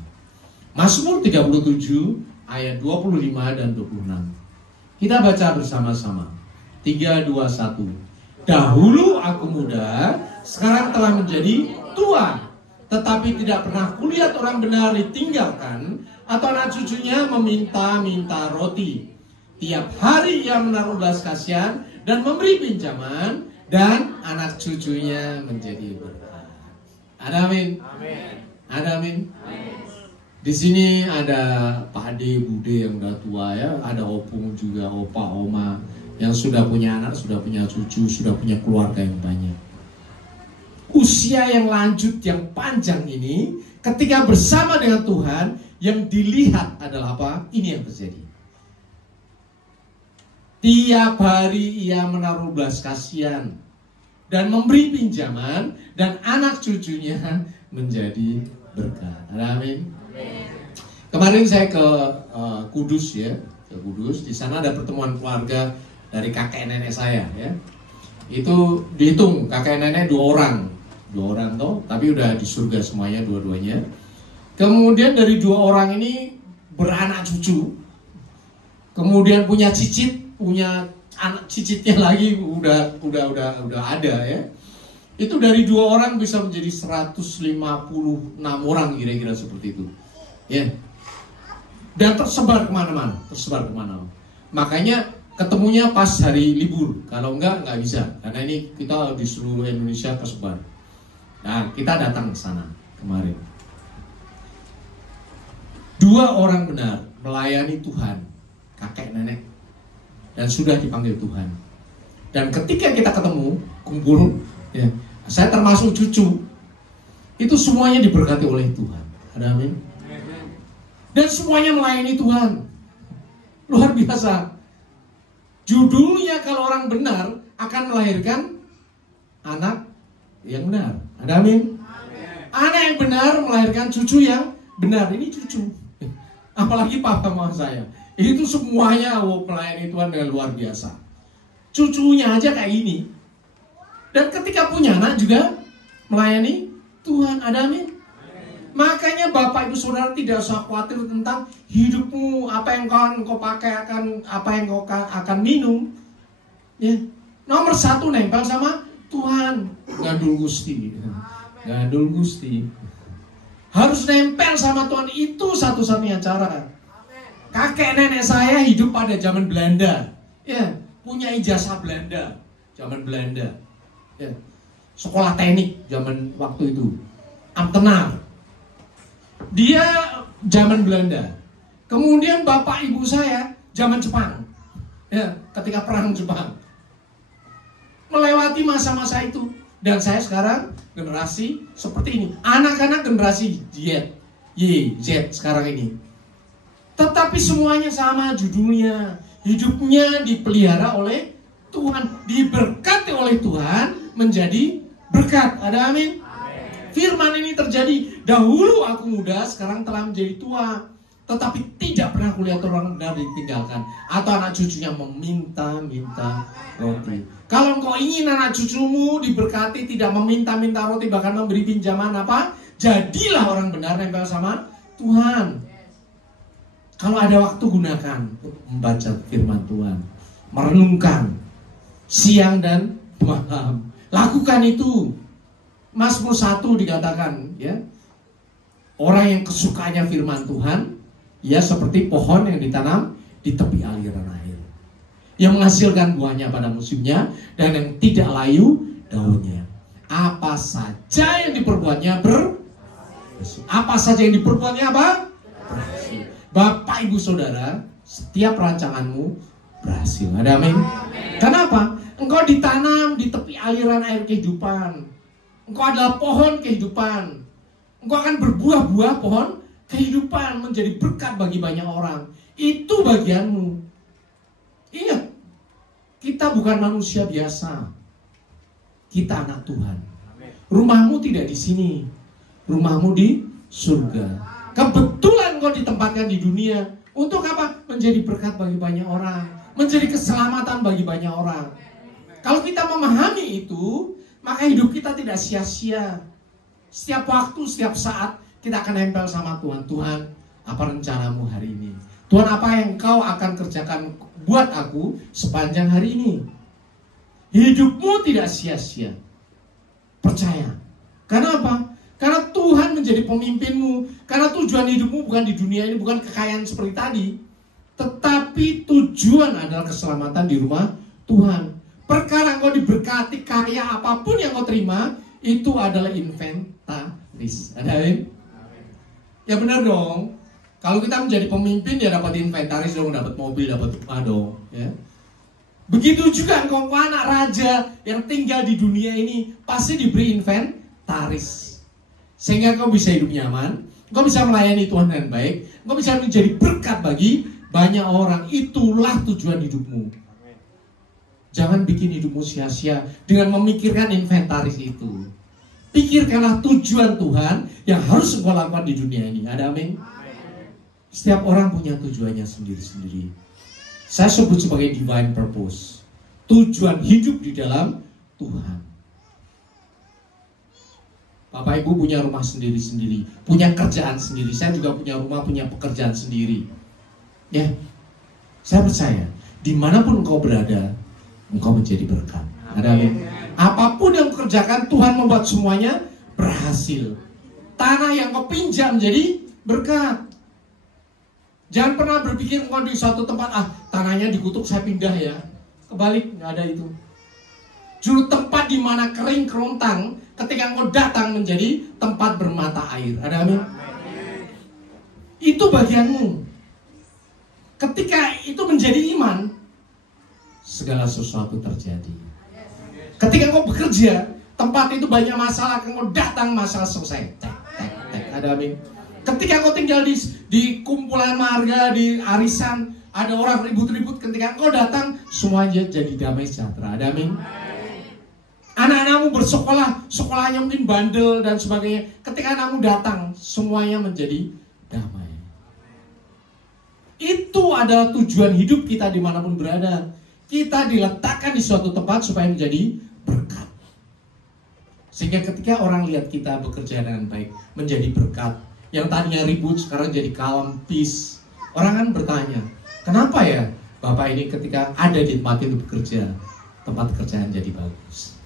Mazmur 37 ayat 25 dan 26. Kita baca bersama-sama. 3, 2, 1. Dahulu aku muda, sekarang telah menjadi tua, tetapi tidak pernah kulihat orang benar ditinggalkan atau anak cucunya meminta-minta roti. Tiap hari ia menaruh belas kasihan dan memberi pinjaman, dan anak cucunya menjadi berkat. Ada amin? Ada amin? Di sini ada Pak Ade, Bude yang udah tua ya, ada Opung juga, Opa, Oma yang sudah punya anak, sudah punya cucu, sudah punya keluarga yang banyak. Usia yang lanjut, yang panjang ini, ketika bersama dengan Tuhan, yang dilihat adalah apa? Ini yang terjadi. Tiap hari ia menaruh belas kasihan dan memberi pinjaman, dan anak cucunya menjadi berkat. Amin. Kemarin saya ke Kudus ya, ke Kudus. Di sana ada pertemuan keluarga dari kakek nenek saya ya. Itu dihitung kakek nenek 2 orang toh, tapi udah di surga semuanya dua-duanya. Kemudian dari 2 orang ini beranak cucu, kemudian punya cicit, punya anak cicitnya lagi udah ada ya. Itu dari 2 orang bisa menjadi 156 orang kira-kira seperti itu ya. Dan tersebar kemana-mana. Makanya ketemunya pas hari libur, kalau enggak bisa, karena ini kita di seluruh Indonesia tersebar. Nah, kita datang ke sana kemarin. 2 orang benar melayani Tuhan, kakek nenek, dan sudah dipanggil Tuhan. Dan ketika kita ketemu, kumpul, ya, saya termasuk cucu, itu semuanya diberkati oleh Tuhan. Ada amin? Dan semuanya melayani Tuhan. Luar biasa. Judulnya kalau orang benar akan melahirkan anak yang benar. Ada amin? Anak yang benar melahirkan cucu yang benar. Ini cucu. Apalagi papa mama saya. Itu semuanya melayani Tuhan dengan luar biasa. Cucunya aja kayak ini. Dan ketika punya anak juga melayani Tuhan. Ada amin? Makanya Bapak Ibu Saudara tidak usah khawatir tentang hidupmu, apa yang kau pakai, apa yang kau akan minum. Ya. Nomor 1 nempel sama Tuhan. Gandul Gusti. Harus nempel sama Tuhan, itu satu-satunya cara. Kakek nenek saya hidup pada zaman Belanda. Ya, punya ijazah Belanda. zaman Belanda. Ya. Sekolah teknik zaman waktu itu. Amtenar. Dia zaman Belanda. Kemudian bapak ibu saya zaman Jepang. Ya, ketika perang Jepang. Melewati masa-masa itu. Dan saya sekarang generasi seperti ini. Anak-anak generasi Z sekarang ini. Tetapi semuanya sama judulnya. Hidupnya dipelihara oleh Tuhan. Diberkati oleh Tuhan menjadi berkat. Ada amin? Firman ini terjadi. Dahulu aku muda, sekarang telah menjadi tua. Tetapi tidak pernah kulihat orang benar ditinggalkan. Atau anak cucunya meminta-minta roti. Kalau engkau ingin anak cucumu diberkati, tidak meminta-minta roti, bahkan memberi pinjaman apa? Jadilah orang benar nempel sama Tuhan. Kalau ada waktu, gunakan untuk membaca firman Tuhan. Merenungkan siang dan malam. Lakukan itu. Mazmur 1 dikatakan, ya, orang yang kesukanya firman Tuhan, ya seperti pohon yang ditanam di tepi aliran air, yang menghasilkan buahnya pada musimnya dan yang tidak layu daunnya. Apa saja yang diperbuatnya berhasil. Apa saja yang diperbuatnya apa? Berhasil. Bapak ibu saudara, setiap rancanganmu berhasil. Ada amin? Kenapa? Engkau ditanam di tepi aliran air kehidupan. Engkau adalah pohon kehidupan. Engkau akan berbuah-buah pohon kehidupan, menjadi berkat bagi banyak orang. Itu bagianmu. Ingat, kita bukan manusia biasa. Kita anak Tuhan. Rumahmu tidak di sini. Rumahmu di surga. Kebetulan kau ditempatkan di dunia. Untuk apa? Menjadi berkat bagi banyak orang. Menjadi keselamatan bagi banyak orang. Kalau kita memahami itu, maka hidup kita tidak sia-sia. Setiap waktu, setiap saat kita akan nempel sama Tuhan. Tuhan, apa rencanamu hari ini? Tuhan, apa yang kau akan kerjakan buat aku sepanjang hari ini? Hidupmu tidak sia-sia. Percaya. Karena apa? Karena Tuhan menjadi pemimpinmu. Karena tujuan hidupmu bukan di dunia ini, bukan kekayaan seperti tadi. Tetapi tujuan adalah keselamatan di rumah Tuhan. Perkara engkau diberkati, kaya apapun yang kau terima, itu adalah inventaris. Ada amin? Ya benar dong. Kalau kita menjadi pemimpin, dia dapat inventaris dong, dapat mobil, dapat rumah dong. Ya. Begitu juga engkau anak raja yang tinggal di dunia ini, pasti diberi inventaris. Sehingga engkau bisa hidup nyaman, engkau bisa melayani Tuhan dengan baik, engkau bisa menjadi berkat bagi banyak orang. Itulah tujuan hidupmu. Jangan bikin hidupmu sia-sia dengan memikirkan inventaris itu. Pikirkanlah tujuan Tuhan yang harus engkau lakukan di dunia ini. Ada amin? Setiap orang punya tujuannya sendiri-sendiri. Saya sebut sebagai divine purpose. Tujuan hidup di dalam Tuhan. Bapak ibu punya rumah sendiri-sendiri, punya kerjaan sendiri. Saya juga punya rumah, punya pekerjaan sendiri. Ya, saya percaya dimanapun engkau berada, engkau menjadi berkat. Ada amin? Apapun yang kau kerjakan, Tuhan membuat semuanya berhasil. Tanah yang kau pinjam menjadi berkat. Jangan pernah berpikir engkau di suatu tempat, tanahnya dikutuk, saya pindah ya. Kebalik, nggak ada itu. Juru tempat di mana kering kerontang, ketika engkau datang menjadi tempat bermata air. Ada amin? Itu bagianmu. Ketika itu menjadi iman, segala sesuatu terjadi. Ketika engkau bekerja, tempat itu banyak masalah, engkau datang, masalah selesai. Tek. Ada amin? Ketika engkau tinggal di kumpulan marga, di arisan, ada orang ribut-ribut, ketika engkau datang, semuanya jadi damai sejahtera. Ada amin? Anak-anakmu bersekolah, sekolahnya mungkin bandel dan sebagainya. Ketika anakmu datang, semuanya menjadi damai. Itu adalah tujuan hidup kita dimanapun berada. Kita diletakkan di suatu tempat supaya menjadi berkat. Sehingga ketika orang lihat kita bekerja dengan baik, menjadi berkat. Yang tadinya ribut sekarang jadi kalem, peace. Orang kan bertanya, kenapa ya Bapak ini ketika ada di tempat itu bekerja, tempat kerjaan jadi bagus?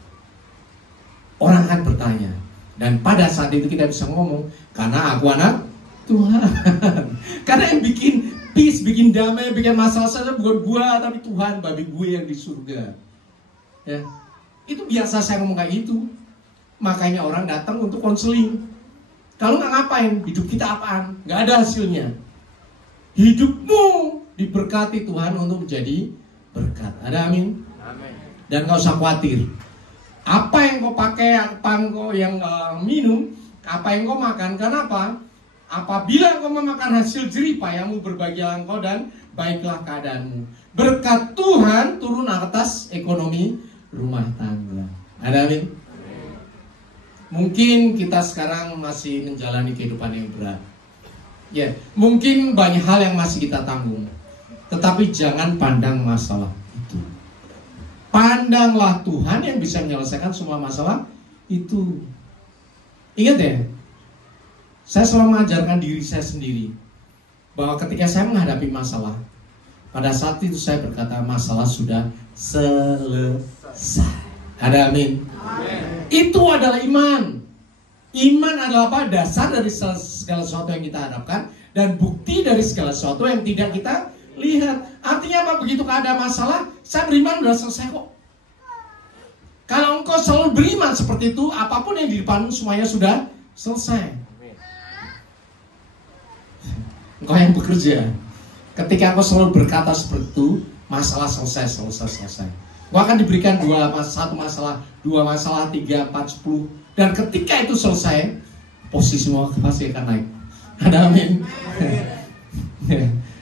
Orang akan bertanya. Dan pada saat itu kita bisa ngomong, karena aku anak Tuhan. Karena yang bikin peace, bikin damai, bikin masalah saja bukan gua, tapi Tuhan bagi gue yang di surga. Ya. Itu biasa saya ngomong kayak itu. Makanya orang datang untuk konseling. Kalau nggak ngapain, hidup kita apaan? Nggak ada hasilnya. Hidupmu diberkati Tuhan untuk menjadi berkat. Ada amin? Amin. Dan nggak usah khawatir. Apa yang kau pakai, apa yang minum, apa yang kau makan. Kenapa? Apabila kau memakan hasil jerih payahmu, berbahagialah engkau dan baiklah keadaanmu. Berkat Tuhan turun atas ekonomi rumah tangga. Ada amin? Mungkin kita sekarang masih menjalani kehidupan yang berat. Ya, mungkin banyak hal yang masih kita tanggung. Tetapi jangan pandang masalah itu. Pandanglah Tuhan yang bisa menyelesaikan semua masalah itu. Ingat ya, saya selalu mengajarkan diri saya sendiri bahwa ketika saya menghadapi masalah, pada saat itu saya berkata masalah sudah selesai. Ada amin? Amin. Itu adalah iman. Iman adalah apa? Dasar dari segala sesuatu yang kita harapkan dan bukti dari segala sesuatu yang tidak kita lihat. Artinya apa? Begitu ada masalah, saya beriman sudah selesai kok. Kalau engkau selalu beriman seperti itu, apapun yang di depanmu semuanya sudah selesai. Engkau yang bekerja, ketika engkau selalu berkata seperti itu, masalah selesai. Engkau akan diberikan satu masalah, 2 masalah, 3, 4, 10. Dan ketika itu selesai, posisimu pasti akan naik. Ada amin.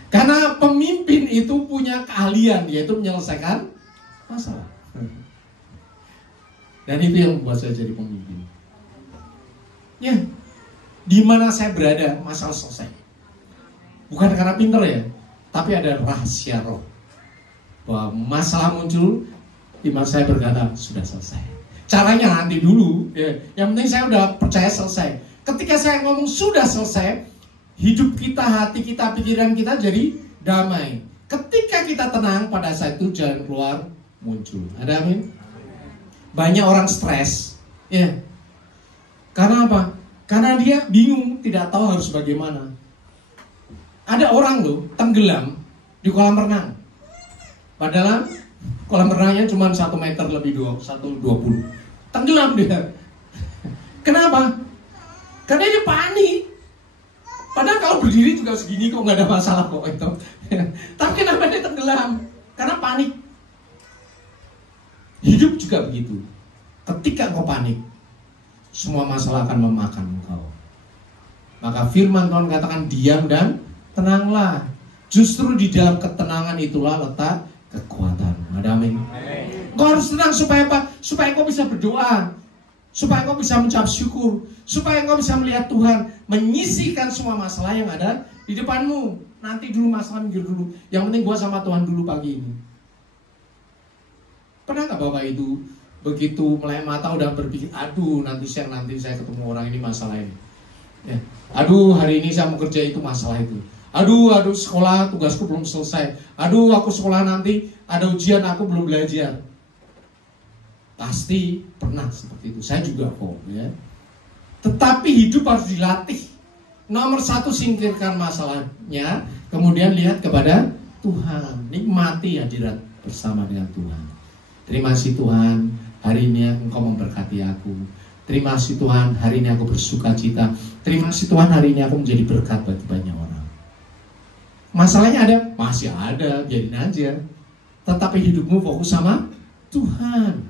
Karena pemimpin itu punya keahlian, yaitu menyelesaikan masalah. Dan itu yang membuat saya jadi pemimpin. Ya, di mana saya berada, masalah selesai. Bukan karena pintar ya, tapi ada rahasia roh. Bahwa masalah muncul, iman saya berkata, sudah selesai. Caranya nanti dulu, ya. Yang penting saya udah percaya selesai. Ketika saya ngomong sudah selesai, hidup kita, hati kita, pikiran kita jadi damai. Ketika kita tenang, pada saat itu jalan keluar muncul. Ada amin? Banyak orang stres, ya. Karena apa? Karena dia bingung, tidak tahu harus bagaimana. Ada orang loh tenggelam di kolam renang. Padahal kolam renangnya cuma 1 meter lebih 1,20. Tenggelam dia. Kenapa? Karena dia panik. Padahal kalau berdiri juga segini kok nggak ada masalah kok itu. Tapi kenapa dia tenggelam? Karena panik. Hidup juga begitu. Ketika kau panik, semua masalah akan memakan engkau. Maka firman Tuhan katakan diam dan tenanglah. Justru di dalam ketenangan itulah letak kekuatan. Ada amin. Kau harus tenang supaya apa? Supaya kau bisa berdoa, supaya kau bisa mengucap syukur, supaya kau bisa melihat Tuhan menyisihkan semua masalah yang ada di depanmu. Nanti dulu masalah, minggir dulu. Yang penting gua sama Tuhan dulu pagi ini. Pernah gak Bapak itu begitu melek mata udah berpikir, aduh nanti saya ketemu orang ini masalah ini. Ya. Aduh hari ini saya mau kerja itu masalah itu. Aduh sekolah tugasku belum selesai. Aduh aku sekolah nanti ada ujian aku belum belajar. Pasti pernah seperti itu. Saya juga kok ya. Tetapi hidup harus dilatih. Nomor 1 singkirkan masalahnya, kemudian lihat kepada Tuhan. Nikmati hadirat bersama dengan Tuhan. Terima kasih Tuhan, hari ini Engkau memberkati aku. Terima kasih Tuhan, hari ini aku bersuka cita. Terima kasih Tuhan, hari ini aku menjadi berkat bagi banyak orang. Masalahnya ada? Masih ada, biarin aja. Tetapi hidupmu fokus sama Tuhan.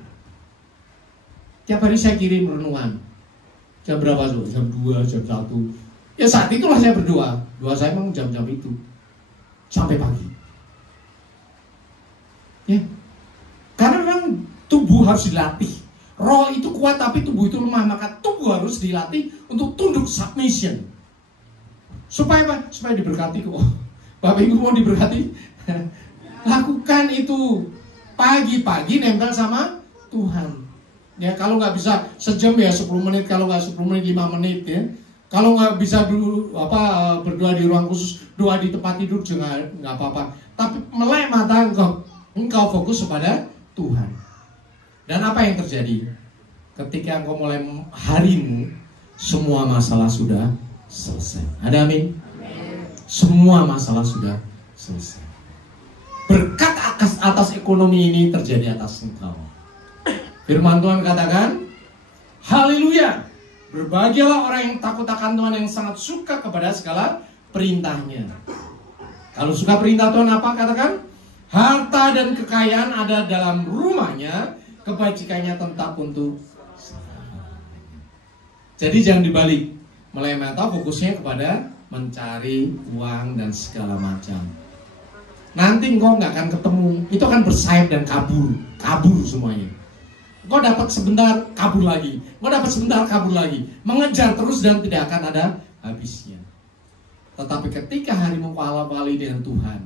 Tiap hari saya kirim renungan. Jam berapa tuh? Jam 2, jam 1. Ya saat itulah saya berdoa. Doa saya memang jam-jam itu. Sampai pagi. Ya. Karena memang tubuh harus dilatih. Roh itu kuat tapi tubuh itu lemah. Maka tubuh harus dilatih untuk tunduk submission. Supaya apa? Supaya diberkati kok. Bapak Ibu mau diberkati? Lakukan itu. Pagi-pagi nempel sama Tuhan. Ya kalau nggak bisa sejam ya 10 menit, kalau nggak 10 menit 5 menit ya. Kalau nggak bisa berdoa di ruang khusus, doa di tempat tidur juga nggak apa-apa. Tapi melek mata engkau fokus kepada Tuhan. Dan apa yang terjadi? Ketika engkau mulai harimu, semua masalah sudah selesai. Ada amin? Semua masalah sudah selesai. Berkat atas ekonomi ini terjadi atas engkau. Firman Tuhan katakan, haleluya, berbahagialah orang yang takut akan Tuhan, yang sangat suka kepada segala perintahnya. Kalau suka perintah Tuhan apa? Katakan, harta dan kekayaan ada dalam rumahnya, kebajikannya tetap untuk. Jadi jangan dibalik, mulai mata fokusnya kepada mencari uang dan segala macam. Nanti engkau nggak akan ketemu, itu akan bersayap dan kabur semuanya. Engkau dapat sebentar, kabur lagi. Engkau dapat sebentar, kabur lagi. Mengejar terus dan tidak akan ada habisnya. Tetapi ketika harimu awali dengan Tuhan,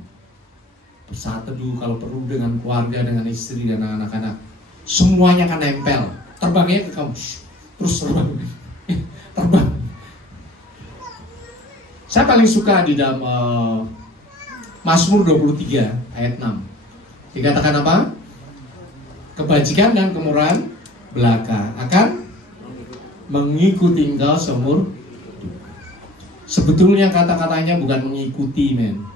bersaat teduh kalau perlu dengan keluarga, dengan istri dan anak-anak, semuanya akan nempel. Terbangnya ke kamu, terus terbang. Saya paling suka di dalam Mazmur 23 ayat 6. Dikatakan apa? Kebajikan dan kemurahan belaka akan mengikuti engkau seumur hidup. Sebetulnya kata-katanya bukan mengikuti, men.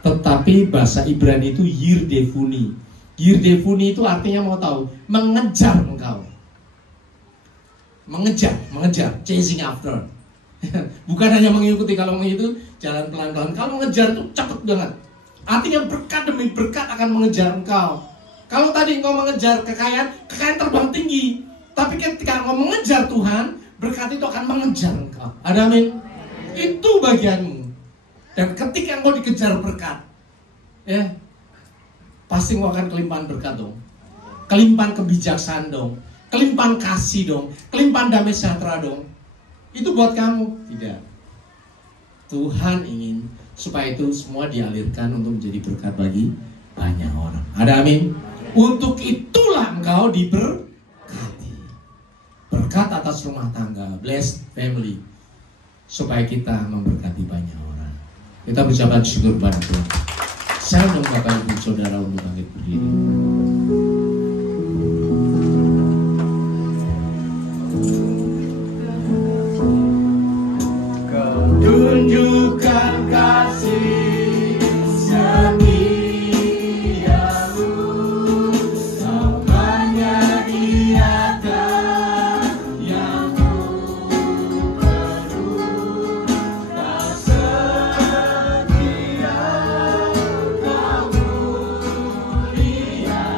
Tetapi bahasa Ibrani itu yirdefuni. Yirdefuni itu artinya mau tahu, mengejar engkau. Mengejar, chasing after. Bukan hanya mengikuti, kalau mengikuti jalan pelan-pelan. Kalau mengejar itu cepet banget. Artinya berkat demi berkat akan mengejar engkau. Kalau tadi engkau mengejar kekayaan terbang tinggi. Tapi ketika engkau mengejar Tuhan, berkat itu akan mengejar engkau. Ada amin? Itu bagianmu. Dan ketika engkau dikejar berkat, ya, pasti engkau akan kelimpahan berkat dong. Kelimpahan kebijaksanaan dong. Kelimpahan kasih dong. Kelimpahan damai sejahtera dong. Itu buat kamu? Tidak. Tuhan ingin supaya itu semua dialirkan untuk menjadi berkat bagi banyak orang. Ada amin? Untuk itulah engkau diberkati. Berkat atas rumah tangga, blessed family, supaya kita memberkati banyak orang. Kita berucap syukur pada Tuhan. Saya undang Bapak Ibu Saudara untuk bangkit berdiri. Tunjukkan kasih setiamu, semuanya di atas yang ku perlu. Tak setia, tak mulia,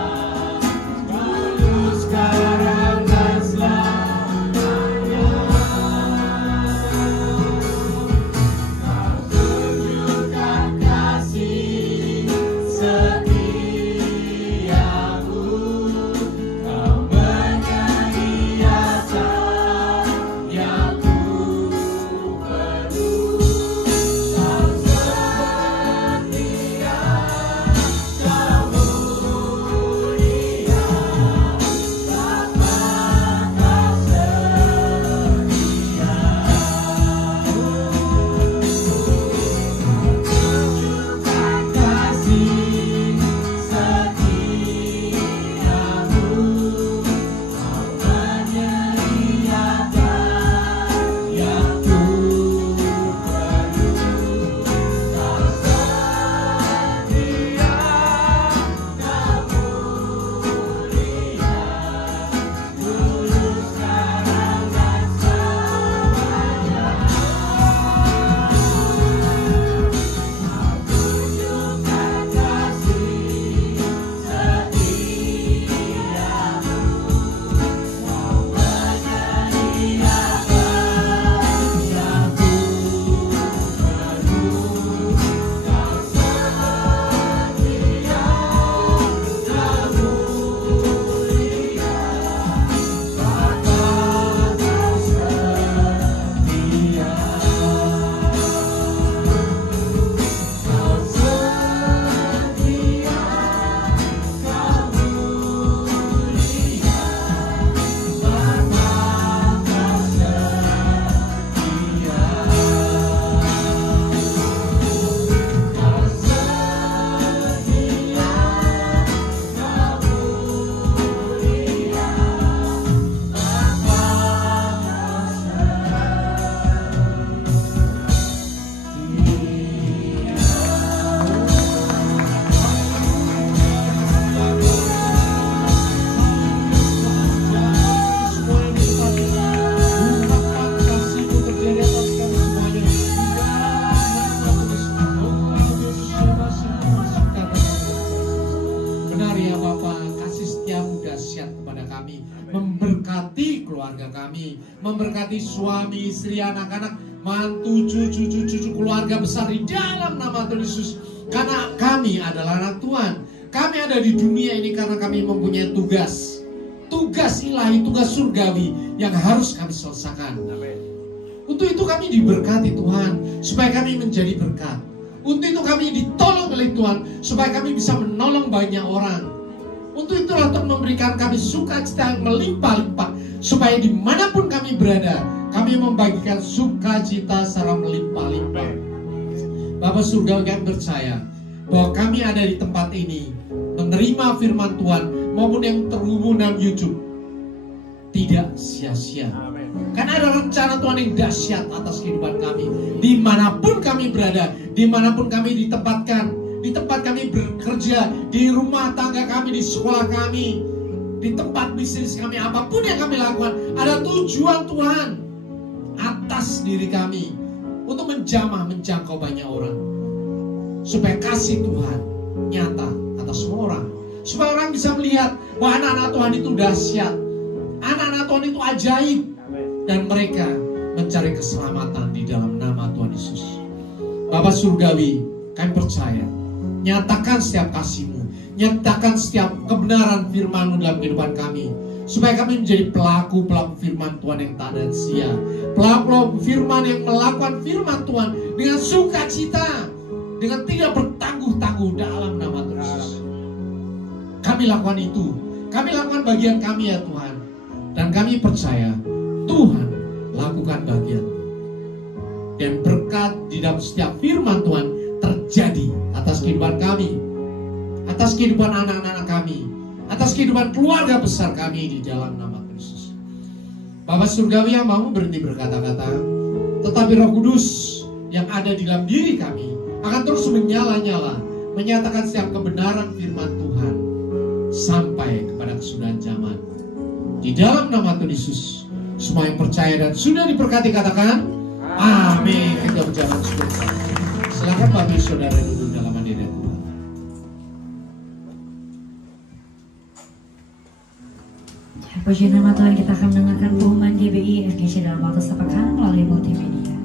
memberkati keluarga kami, memberkati suami, istri, anak-anak, mantu, cucu keluarga besar di dalam nama Tuhan Yesus. Karena kami adalah anak Tuhan. Kami ada di dunia ini karena kami mempunyai tugas ilahi, tugas surgawi yang harus kami selesaikan. Untuk itu kami diberkati Tuhan, supaya kami menjadi berkat. Untuk itu kami ditolong oleh Tuhan, supaya kami bisa menolong banyak orang. Untuk itulah Tuhan memberikan kami sukacita yang melimpah-limpah, supaya dimanapun kami berada, kami membagikan sukacita secara melimpah-limpah. Bapak surgawi, kami percaya bahwa kami ada di tempat ini menerima firman Tuhan maupun yang terhubung dalam YouTube tidak sia-sia. Karena ada rencana Tuhan yang dahsyat atas kehidupan kami. Dimanapun kami berada, dimanapun kami ditempatkan, di tempat kami bekerja, di rumah tangga kami, di sekolah kami, di tempat bisnis kami, apapun yang kami lakukan, ada tujuan Tuhan atas diri kami untuk menjangkau banyak orang, supaya kasih Tuhan nyata atas semua orang, supaya orang bisa melihat bahwa anak-anak Tuhan itu dahsyat, anak-anak Tuhan itu ajaib, dan mereka mencari keselamatan di dalam nama Tuhan Yesus. Bapak surgawi, kami percaya, nyatakan setiap kasih-Mu, nyatakan setiap kebenaran firman-Mu dalam kehidupan kami, supaya kami menjadi pelaku-pelaku firman Tuhan yang tak ada sia, pelaku firman yang melakukan firman Tuhan dengan sukacita, dengan tidak bertangguh-tangguh dalam nama Tuhan Yesus. Kami lakukan itu, kami lakukan bagian kami ya Tuhan, dan kami percaya Tuhan lakukan bagian, dan berkat di dalam setiap firman Tuhan terjadi atas kehidupan kami, atas kehidupan anak-anak kami, atas kehidupan keluarga besar kami di dalam nama Yesus. Bapak surgawi yang mau berhenti berkata-kata, tetapi Roh Kudus yang ada di dalam diri kami akan terus menyala-nyala, menyatakan setiap kebenaran firman Tuhan sampai kepada kesudahan zaman. Di dalam nama Tuhan Yesus, semua yang percaya dan sudah diberkati katakan amin. Kita berjalan sebentar. Silakan Bapak Saudara duduk dalam hadirat Tuhan. Puji nama Tuhan, kita akan mendengarkan pengumuman GBI FGC dalam waktu sepekan melalui multimedia.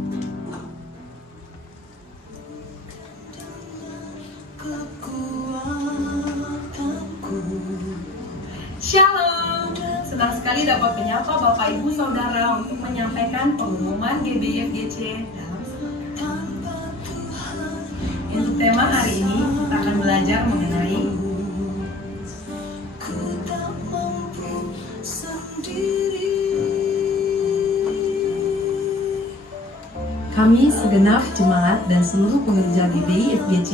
Shalom, senang sekali dapat menyapa Bapak Ibu Saudara untuk menyampaikan pengumuman GBI FGC dalam sepekan. Untuk tema hari ini kita akan belajar mengenai kami segenap jemaat dan seluruh pengerja GBI FGC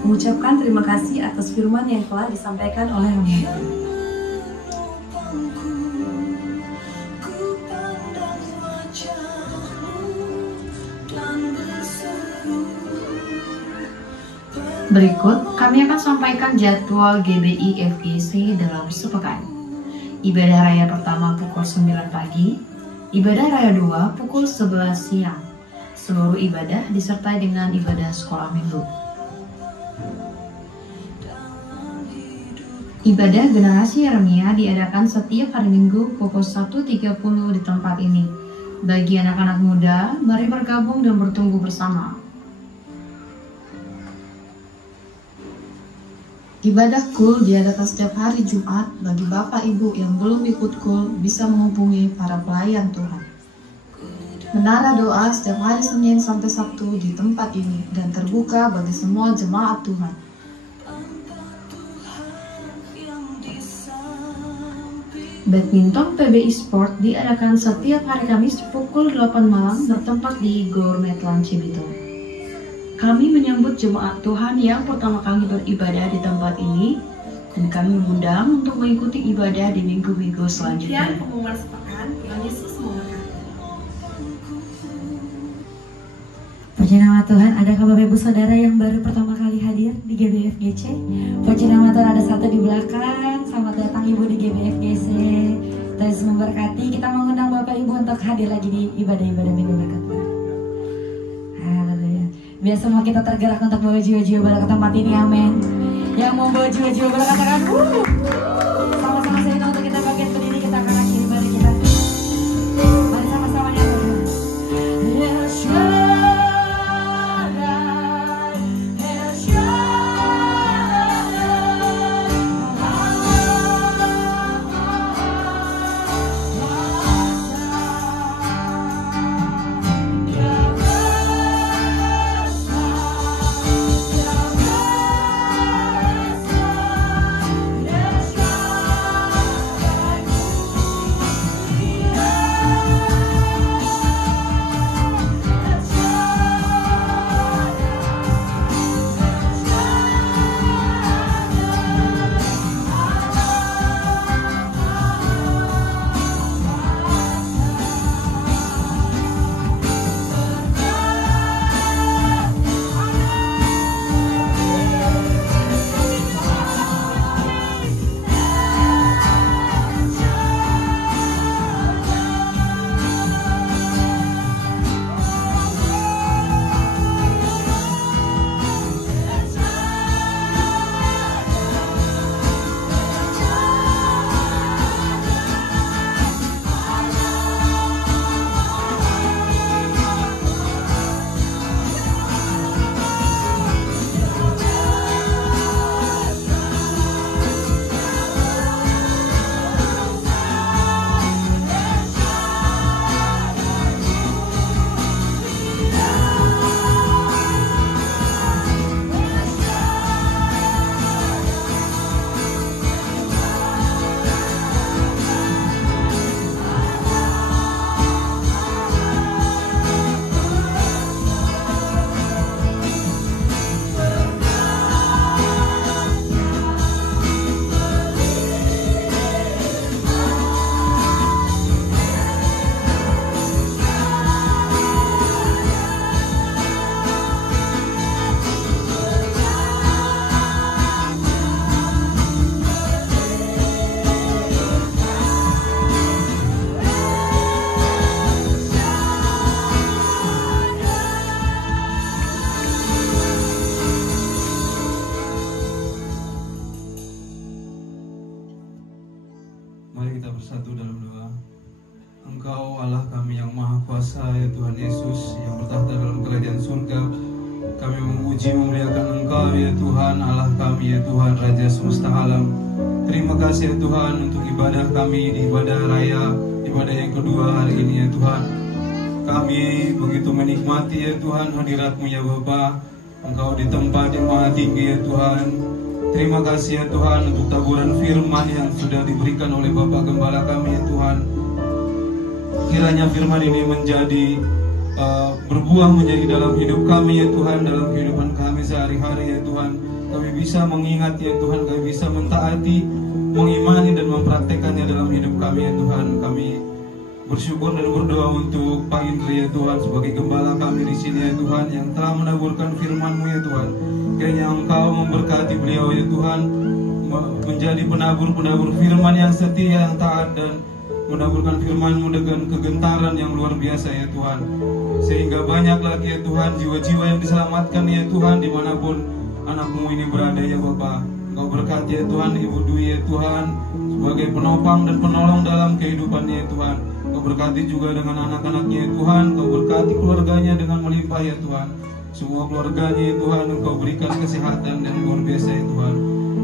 mengucapkan terima kasih atas firman yang telah disampaikan oleh Romo. Berikut kami akan sampaikan jadwal GBI FGC dalam sepekan. Ibadah raya pertama pukul 9 pagi, ibadah raya 2 pukul 11 siang. Seluruh ibadah disertai dengan ibadah sekolah minggu. Ibadah generasi Yeremia diadakan setiap hari Minggu pukul 1.30 di tempat ini. Bagi anak-anak muda, mari bergabung dan bertumbuh bersama. Ibadah KUL diadakan setiap hari Jumat. Bagi Bapak Ibu yang belum ikut KUL bisa menghubungi para pelayan Tuhan. Menara doa setiap hari Senin sampai Sabtu di tempat ini dan terbuka bagi semua jemaat Tuhan. Badminton PBI Sport diadakan setiap hari Kamis pukul 8 malam bertempat di Gourmet Lunch Cibitung. Kami menyambut jemaat Tuhan yang pertama kali beribadah di tempat ini dan kami mengundang untuk mengikuti ibadah di minggu-minggu selanjutnya. sekian pengumuman sepekan. Tuhan Yesus memberkati. Puji nama Tuhan, adakah Bapak Ibu Saudara yang baru pertama kali hadir di GBI FGC? Puji nama Tuhan, ada satu di belakang. Selamat datang Ibu di GBI FGC. Tuhan Yesus memberkati. Kita mengundang Bapak Ibu untuk hadir lagi di ibadah-ibadah minggu berikutnya. Haleluya. Biar semua kita tergerak untuk bawa jiwa-jiwa baru ke tempat ini, amin. Yang mau bawa jiwa-jiwa baru katakan, sama-sama saya untuk kita bagian berdiri, kita akan akhiri ibadah kita. Engkau Allah kami yang Maha Kuasa, ya Tuhan Yesus, yang bertahta dalam kerajaan surga. Kami memuji memuliakan Engkau, ya Tuhan Allah kami, ya Tuhan Raja semesta alam. Terima kasih ya Tuhan untuk ibadah kami di ibadah raya, ibadah yang kedua hari ini ya Tuhan. Kami begitu menikmati ya Tuhan hadirat-Mu ya Bapa. Engkau di tempat yang maha tinggi ya Tuhan. Terima kasih ya Tuhan untuk taburan firman yang sudah diberikan oleh Bapak Gembala kami ya Tuhan. Kiranya firman ini menjadi berbuah menjadi dalam hidup kami ya Tuhan, dalam kehidupan kami sehari-hari ya Tuhan. Kami bisa mengingat ya Tuhan, kami bisa mentaati, mengimani dan mempraktekannya dalam hidup kami ya Tuhan. Kami bersyukur dan berdoa untuk Pak Indri ya Tuhan sebagai gembala kami di sini ya Tuhan, yang telah menaburkan firman-Mu ya Tuhan. Kiranya Engkau memberkati beliau ya Tuhan, menjadi penabur-penabur firman yang setia, yang taat, dan menaburkan firman-Mu dengan kegentaran yang luar biasa ya Tuhan. Sehingga banyak lagi ya Tuhan jiwa-jiwa yang diselamatkan ya Tuhan dimanapun anak-Mu ini berada ya Bapa. Engkau berkati ya Tuhan Ibu Dwi ya Tuhan sebagai penopang dan penolong dalam kehidupannya ya Tuhan. Engkau berkati juga dengan anak-anaknya ya Tuhan. Engkau berkati keluarganya dengan melimpah ya Tuhan. Semua keluarganya ya Tuhan Engkau berikan kesehatan dan luar biasa ya Tuhan.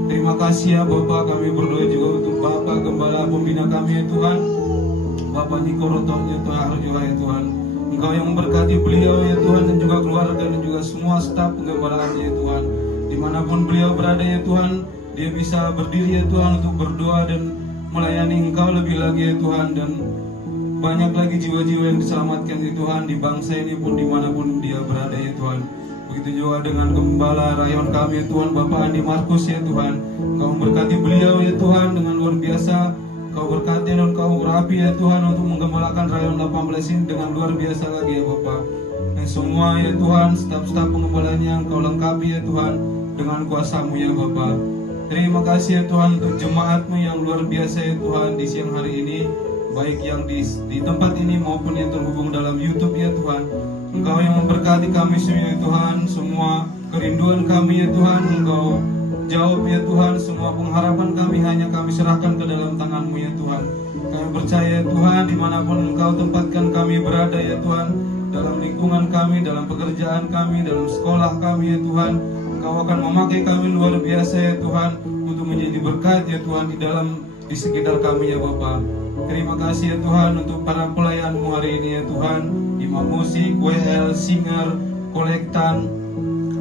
Terima kasih ya Bapak, kami berdoa juga untuk Bapak Gembala pembina kami ya Tuhan, Bapak Niko Rotok ya Tuhan. Engkau yang memberkati beliau ya Tuhan, dan juga keluarga dan juga semua staf penggembalaannya ya Tuhan. Dimanapun beliau berada ya Tuhan, dia bisa berdiri ya Tuhan untuk berdoa dan melayani Engkau lebih lagi ya Tuhan. Dan banyak lagi jiwa-jiwa yang diselamatkan ya Tuhan di bangsa ini pun dimanapun dia berada ya Tuhan. Begitu juga dengan gembala rayon kami ya Tuhan, Bapak Andi Markus ya Tuhan. Engkau memberkati beliau ya Tuhan dengan luar biasa. Engkau berkati dan Engkau urapi ya Tuhan untuk menggembalakan rayon 18 ini dengan luar biasa lagi ya Bapak. Dan semua ya Tuhan, staf-staf penggembalanya Engkau lengkapi ya Tuhan dengan kuasa-Mu ya Bapak. Terima kasih ya Tuhan untuk jemaat-Mu yang luar biasa ya Tuhan di siang hari ini, baik yang di tempat ini maupun yang terhubung dalam YouTube ya Tuhan. Engkau yang memberkati kami semua ya Tuhan, semua kerinduan kami ya Tuhan Engkau jawab ya Tuhan, semua pengharapan kami hanya kami serahkan ke dalam tangan-Mu ya Tuhan. Kami percaya ya Tuhan, dimanapun Engkau tempatkan kami berada ya Tuhan, dalam lingkungan kami, dalam pekerjaan kami, dalam sekolah kami ya Tuhan, Engkau akan memakai kami luar biasa ya Tuhan, untuk menjadi berkat ya Tuhan di sekitar kami ya Bapa. Terima kasih ya Tuhan untuk para pelayan-Mu hari ini ya Tuhan, imam musik, WL, singer, kolektan,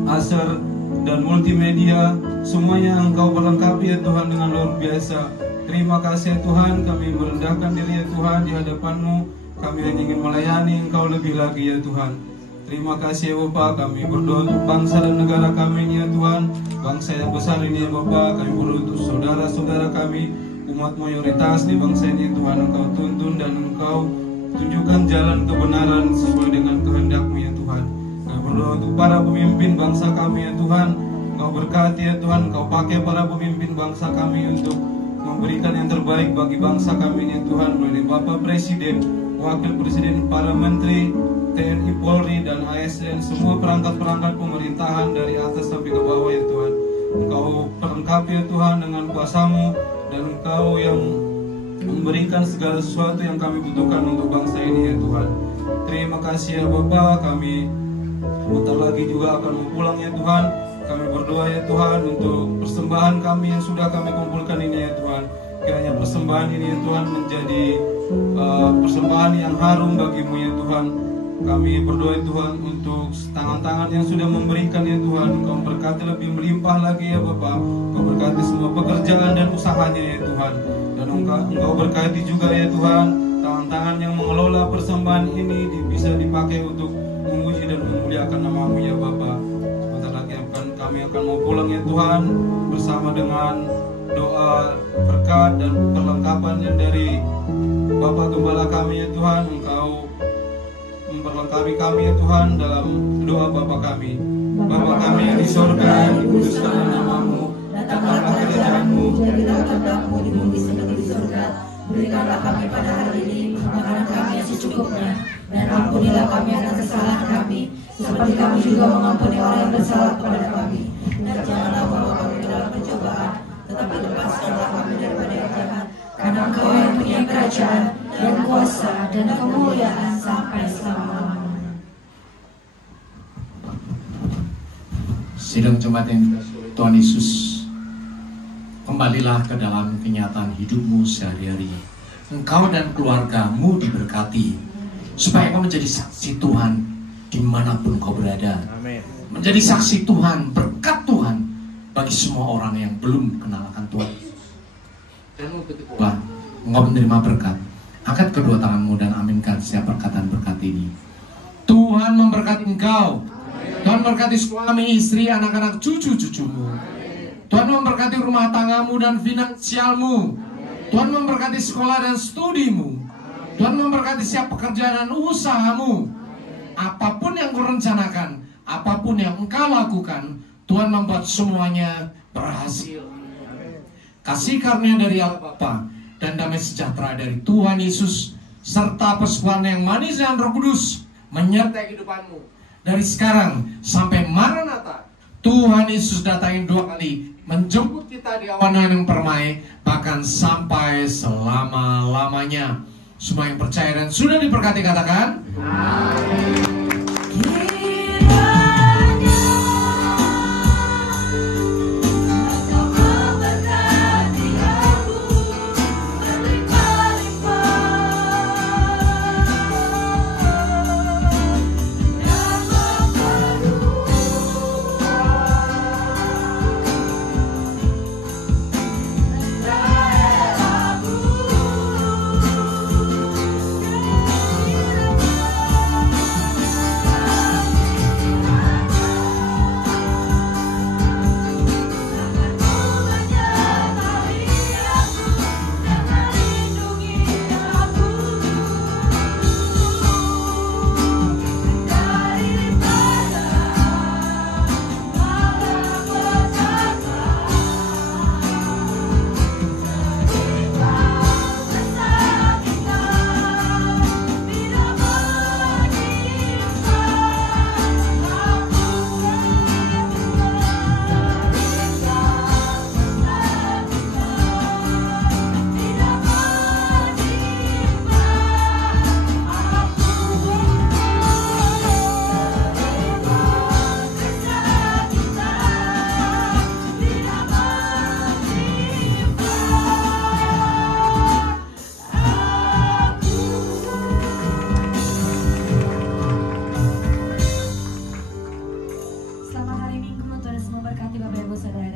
aser, dan multimedia, semuanya Engkau perlengkapi ya Tuhan dengan luar biasa. Terima kasih ya Tuhan, kami merendahkan diri ya Tuhan di hadapan-Mu. Kami hanya ingin melayani Engkau lebih lagi ya Tuhan. Terima kasih ya Bapak, kami berdoa untuk bangsa dan negara kami ini ya Tuhan, bangsa yang besar ini ya Bapak. Kami berdoa untuk saudara-saudara kami, umat mayoritas di bangsa ini Tuhan. Engkau tuntun dan Engkau tunjukkan jalan kebenaran sesuai dengan kehendak-Mu ya Tuhan. Kami berdoa untuk para pemimpin bangsa kami ya Tuhan. Engkau berkati ya Tuhan, Engkau pakai para pemimpin bangsa kami untuk memberikan yang terbaik bagi bangsa kami ini ya Tuhan, melalui Bapak Presiden, Wakil Presiden, para Menteri, TNI, Polri, dan ASN, semua perangkat-perangkat pemerintahan dari atas sampai ke bawah ya Tuhan. Engkau perlengkapi ya Tuhan dengan kuasa-Mu, dan Engkau yang memberikan segala sesuatu yang kami butuhkan untuk bangsa ini ya Tuhan. Terima kasih ya Bapak, kami bentar lagi juga akan mau pulang ya Tuhan. Kami berdoa ya Tuhan untuk persembahan kami yang sudah kami kumpulkan ini ya Tuhan. Kiranya persembahan ini ya Tuhan menjadi persembahan yang harum bagi-Mu ya Tuhan. Kami berdoa ya Tuhan untuk tangan-tangan yang sudah memberikan ya Tuhan. Engkau berkati lebih melimpah lagi ya Bapak. Engkau berkati semua pekerjaan dan usahanya ya Tuhan. Dan Engkau berkati juga ya Tuhan tangan-tangan yang mengelola persembahan ini bisa dipakai untuk memuji dan memuliakan nama-Mu ya Bapak. Sebentar lagi kami akan mau pulang ya Tuhan, bersama dengan doa berkat dan perlengkapan yang dari Bapak Gembala kami ya Tuhan. Engkau memperlengkapi kami ya Tuhan dalam doa Bapa kami. Bapa kami yang di surga, dikuduskanlah nama-Mu, datanglah kerajaan-Mu, jadilah kehendak-Mu di bumi seperti di surga. Berikanlah kami pada hari ini makanan kami yang secukupnya, dan ampunilah kami atas kesalahan kami, seperti kami juga mengampuni orang yang bersalah kepada kami. Dan janganlah bawa kami ke dalam pencobaan, tetapi lepaskanlah kami daripada yang jahat. Karena Engkau yang punya kerajaan, dan kuasa dan kemuliaan sampai selama-lamanya. Sidang jemaat yang dikasihi oleh Tuhan Yesus, kembalilah ke dalam kenyataan hidupmu sehari-hari. Engkau dan keluargamu diberkati, supaya engkau menjadi saksi Tuhan dimanapun kau berada. Menjadi saksi Tuhan, berkat Tuhan bagi semua orang yang belum kenal akan Tuhan. Dan ketika engkau menerima berkat, angkat kedua tanganmu dan aminkan setiap perkataan berkat ini. Tuhan memberkati engkau. Tuhan memberkati suami, istri, anak-anak, cucu-cucumu. Tuhan memberkati rumah tanggamu dan finansialmu. Tuhan memberkati sekolah dan studimu. Tuhan memberkati setiap pekerjaan dan usahamu. Apapun yang kau rencanakan, apapun yang engkau lakukan, Tuhan membuat semuanya berhasil. Kasih karunia dari Allah Bapa dan damai sejahtera dari Tuhan Yesus serta persekutuan yang manis dan Roh Kudus menyertai kehidupanmu dari sekarang sampai Maranatha. Tuhan Yesus datangin 2 kali menjemput kita di awan yang permai, bahkan sampai selama-lamanya. Semua yang percaya dan sudah diberkati katakan amin. Selamat hari Minggu, Tuhan Yesus memberkati Bapak Ibu Saudara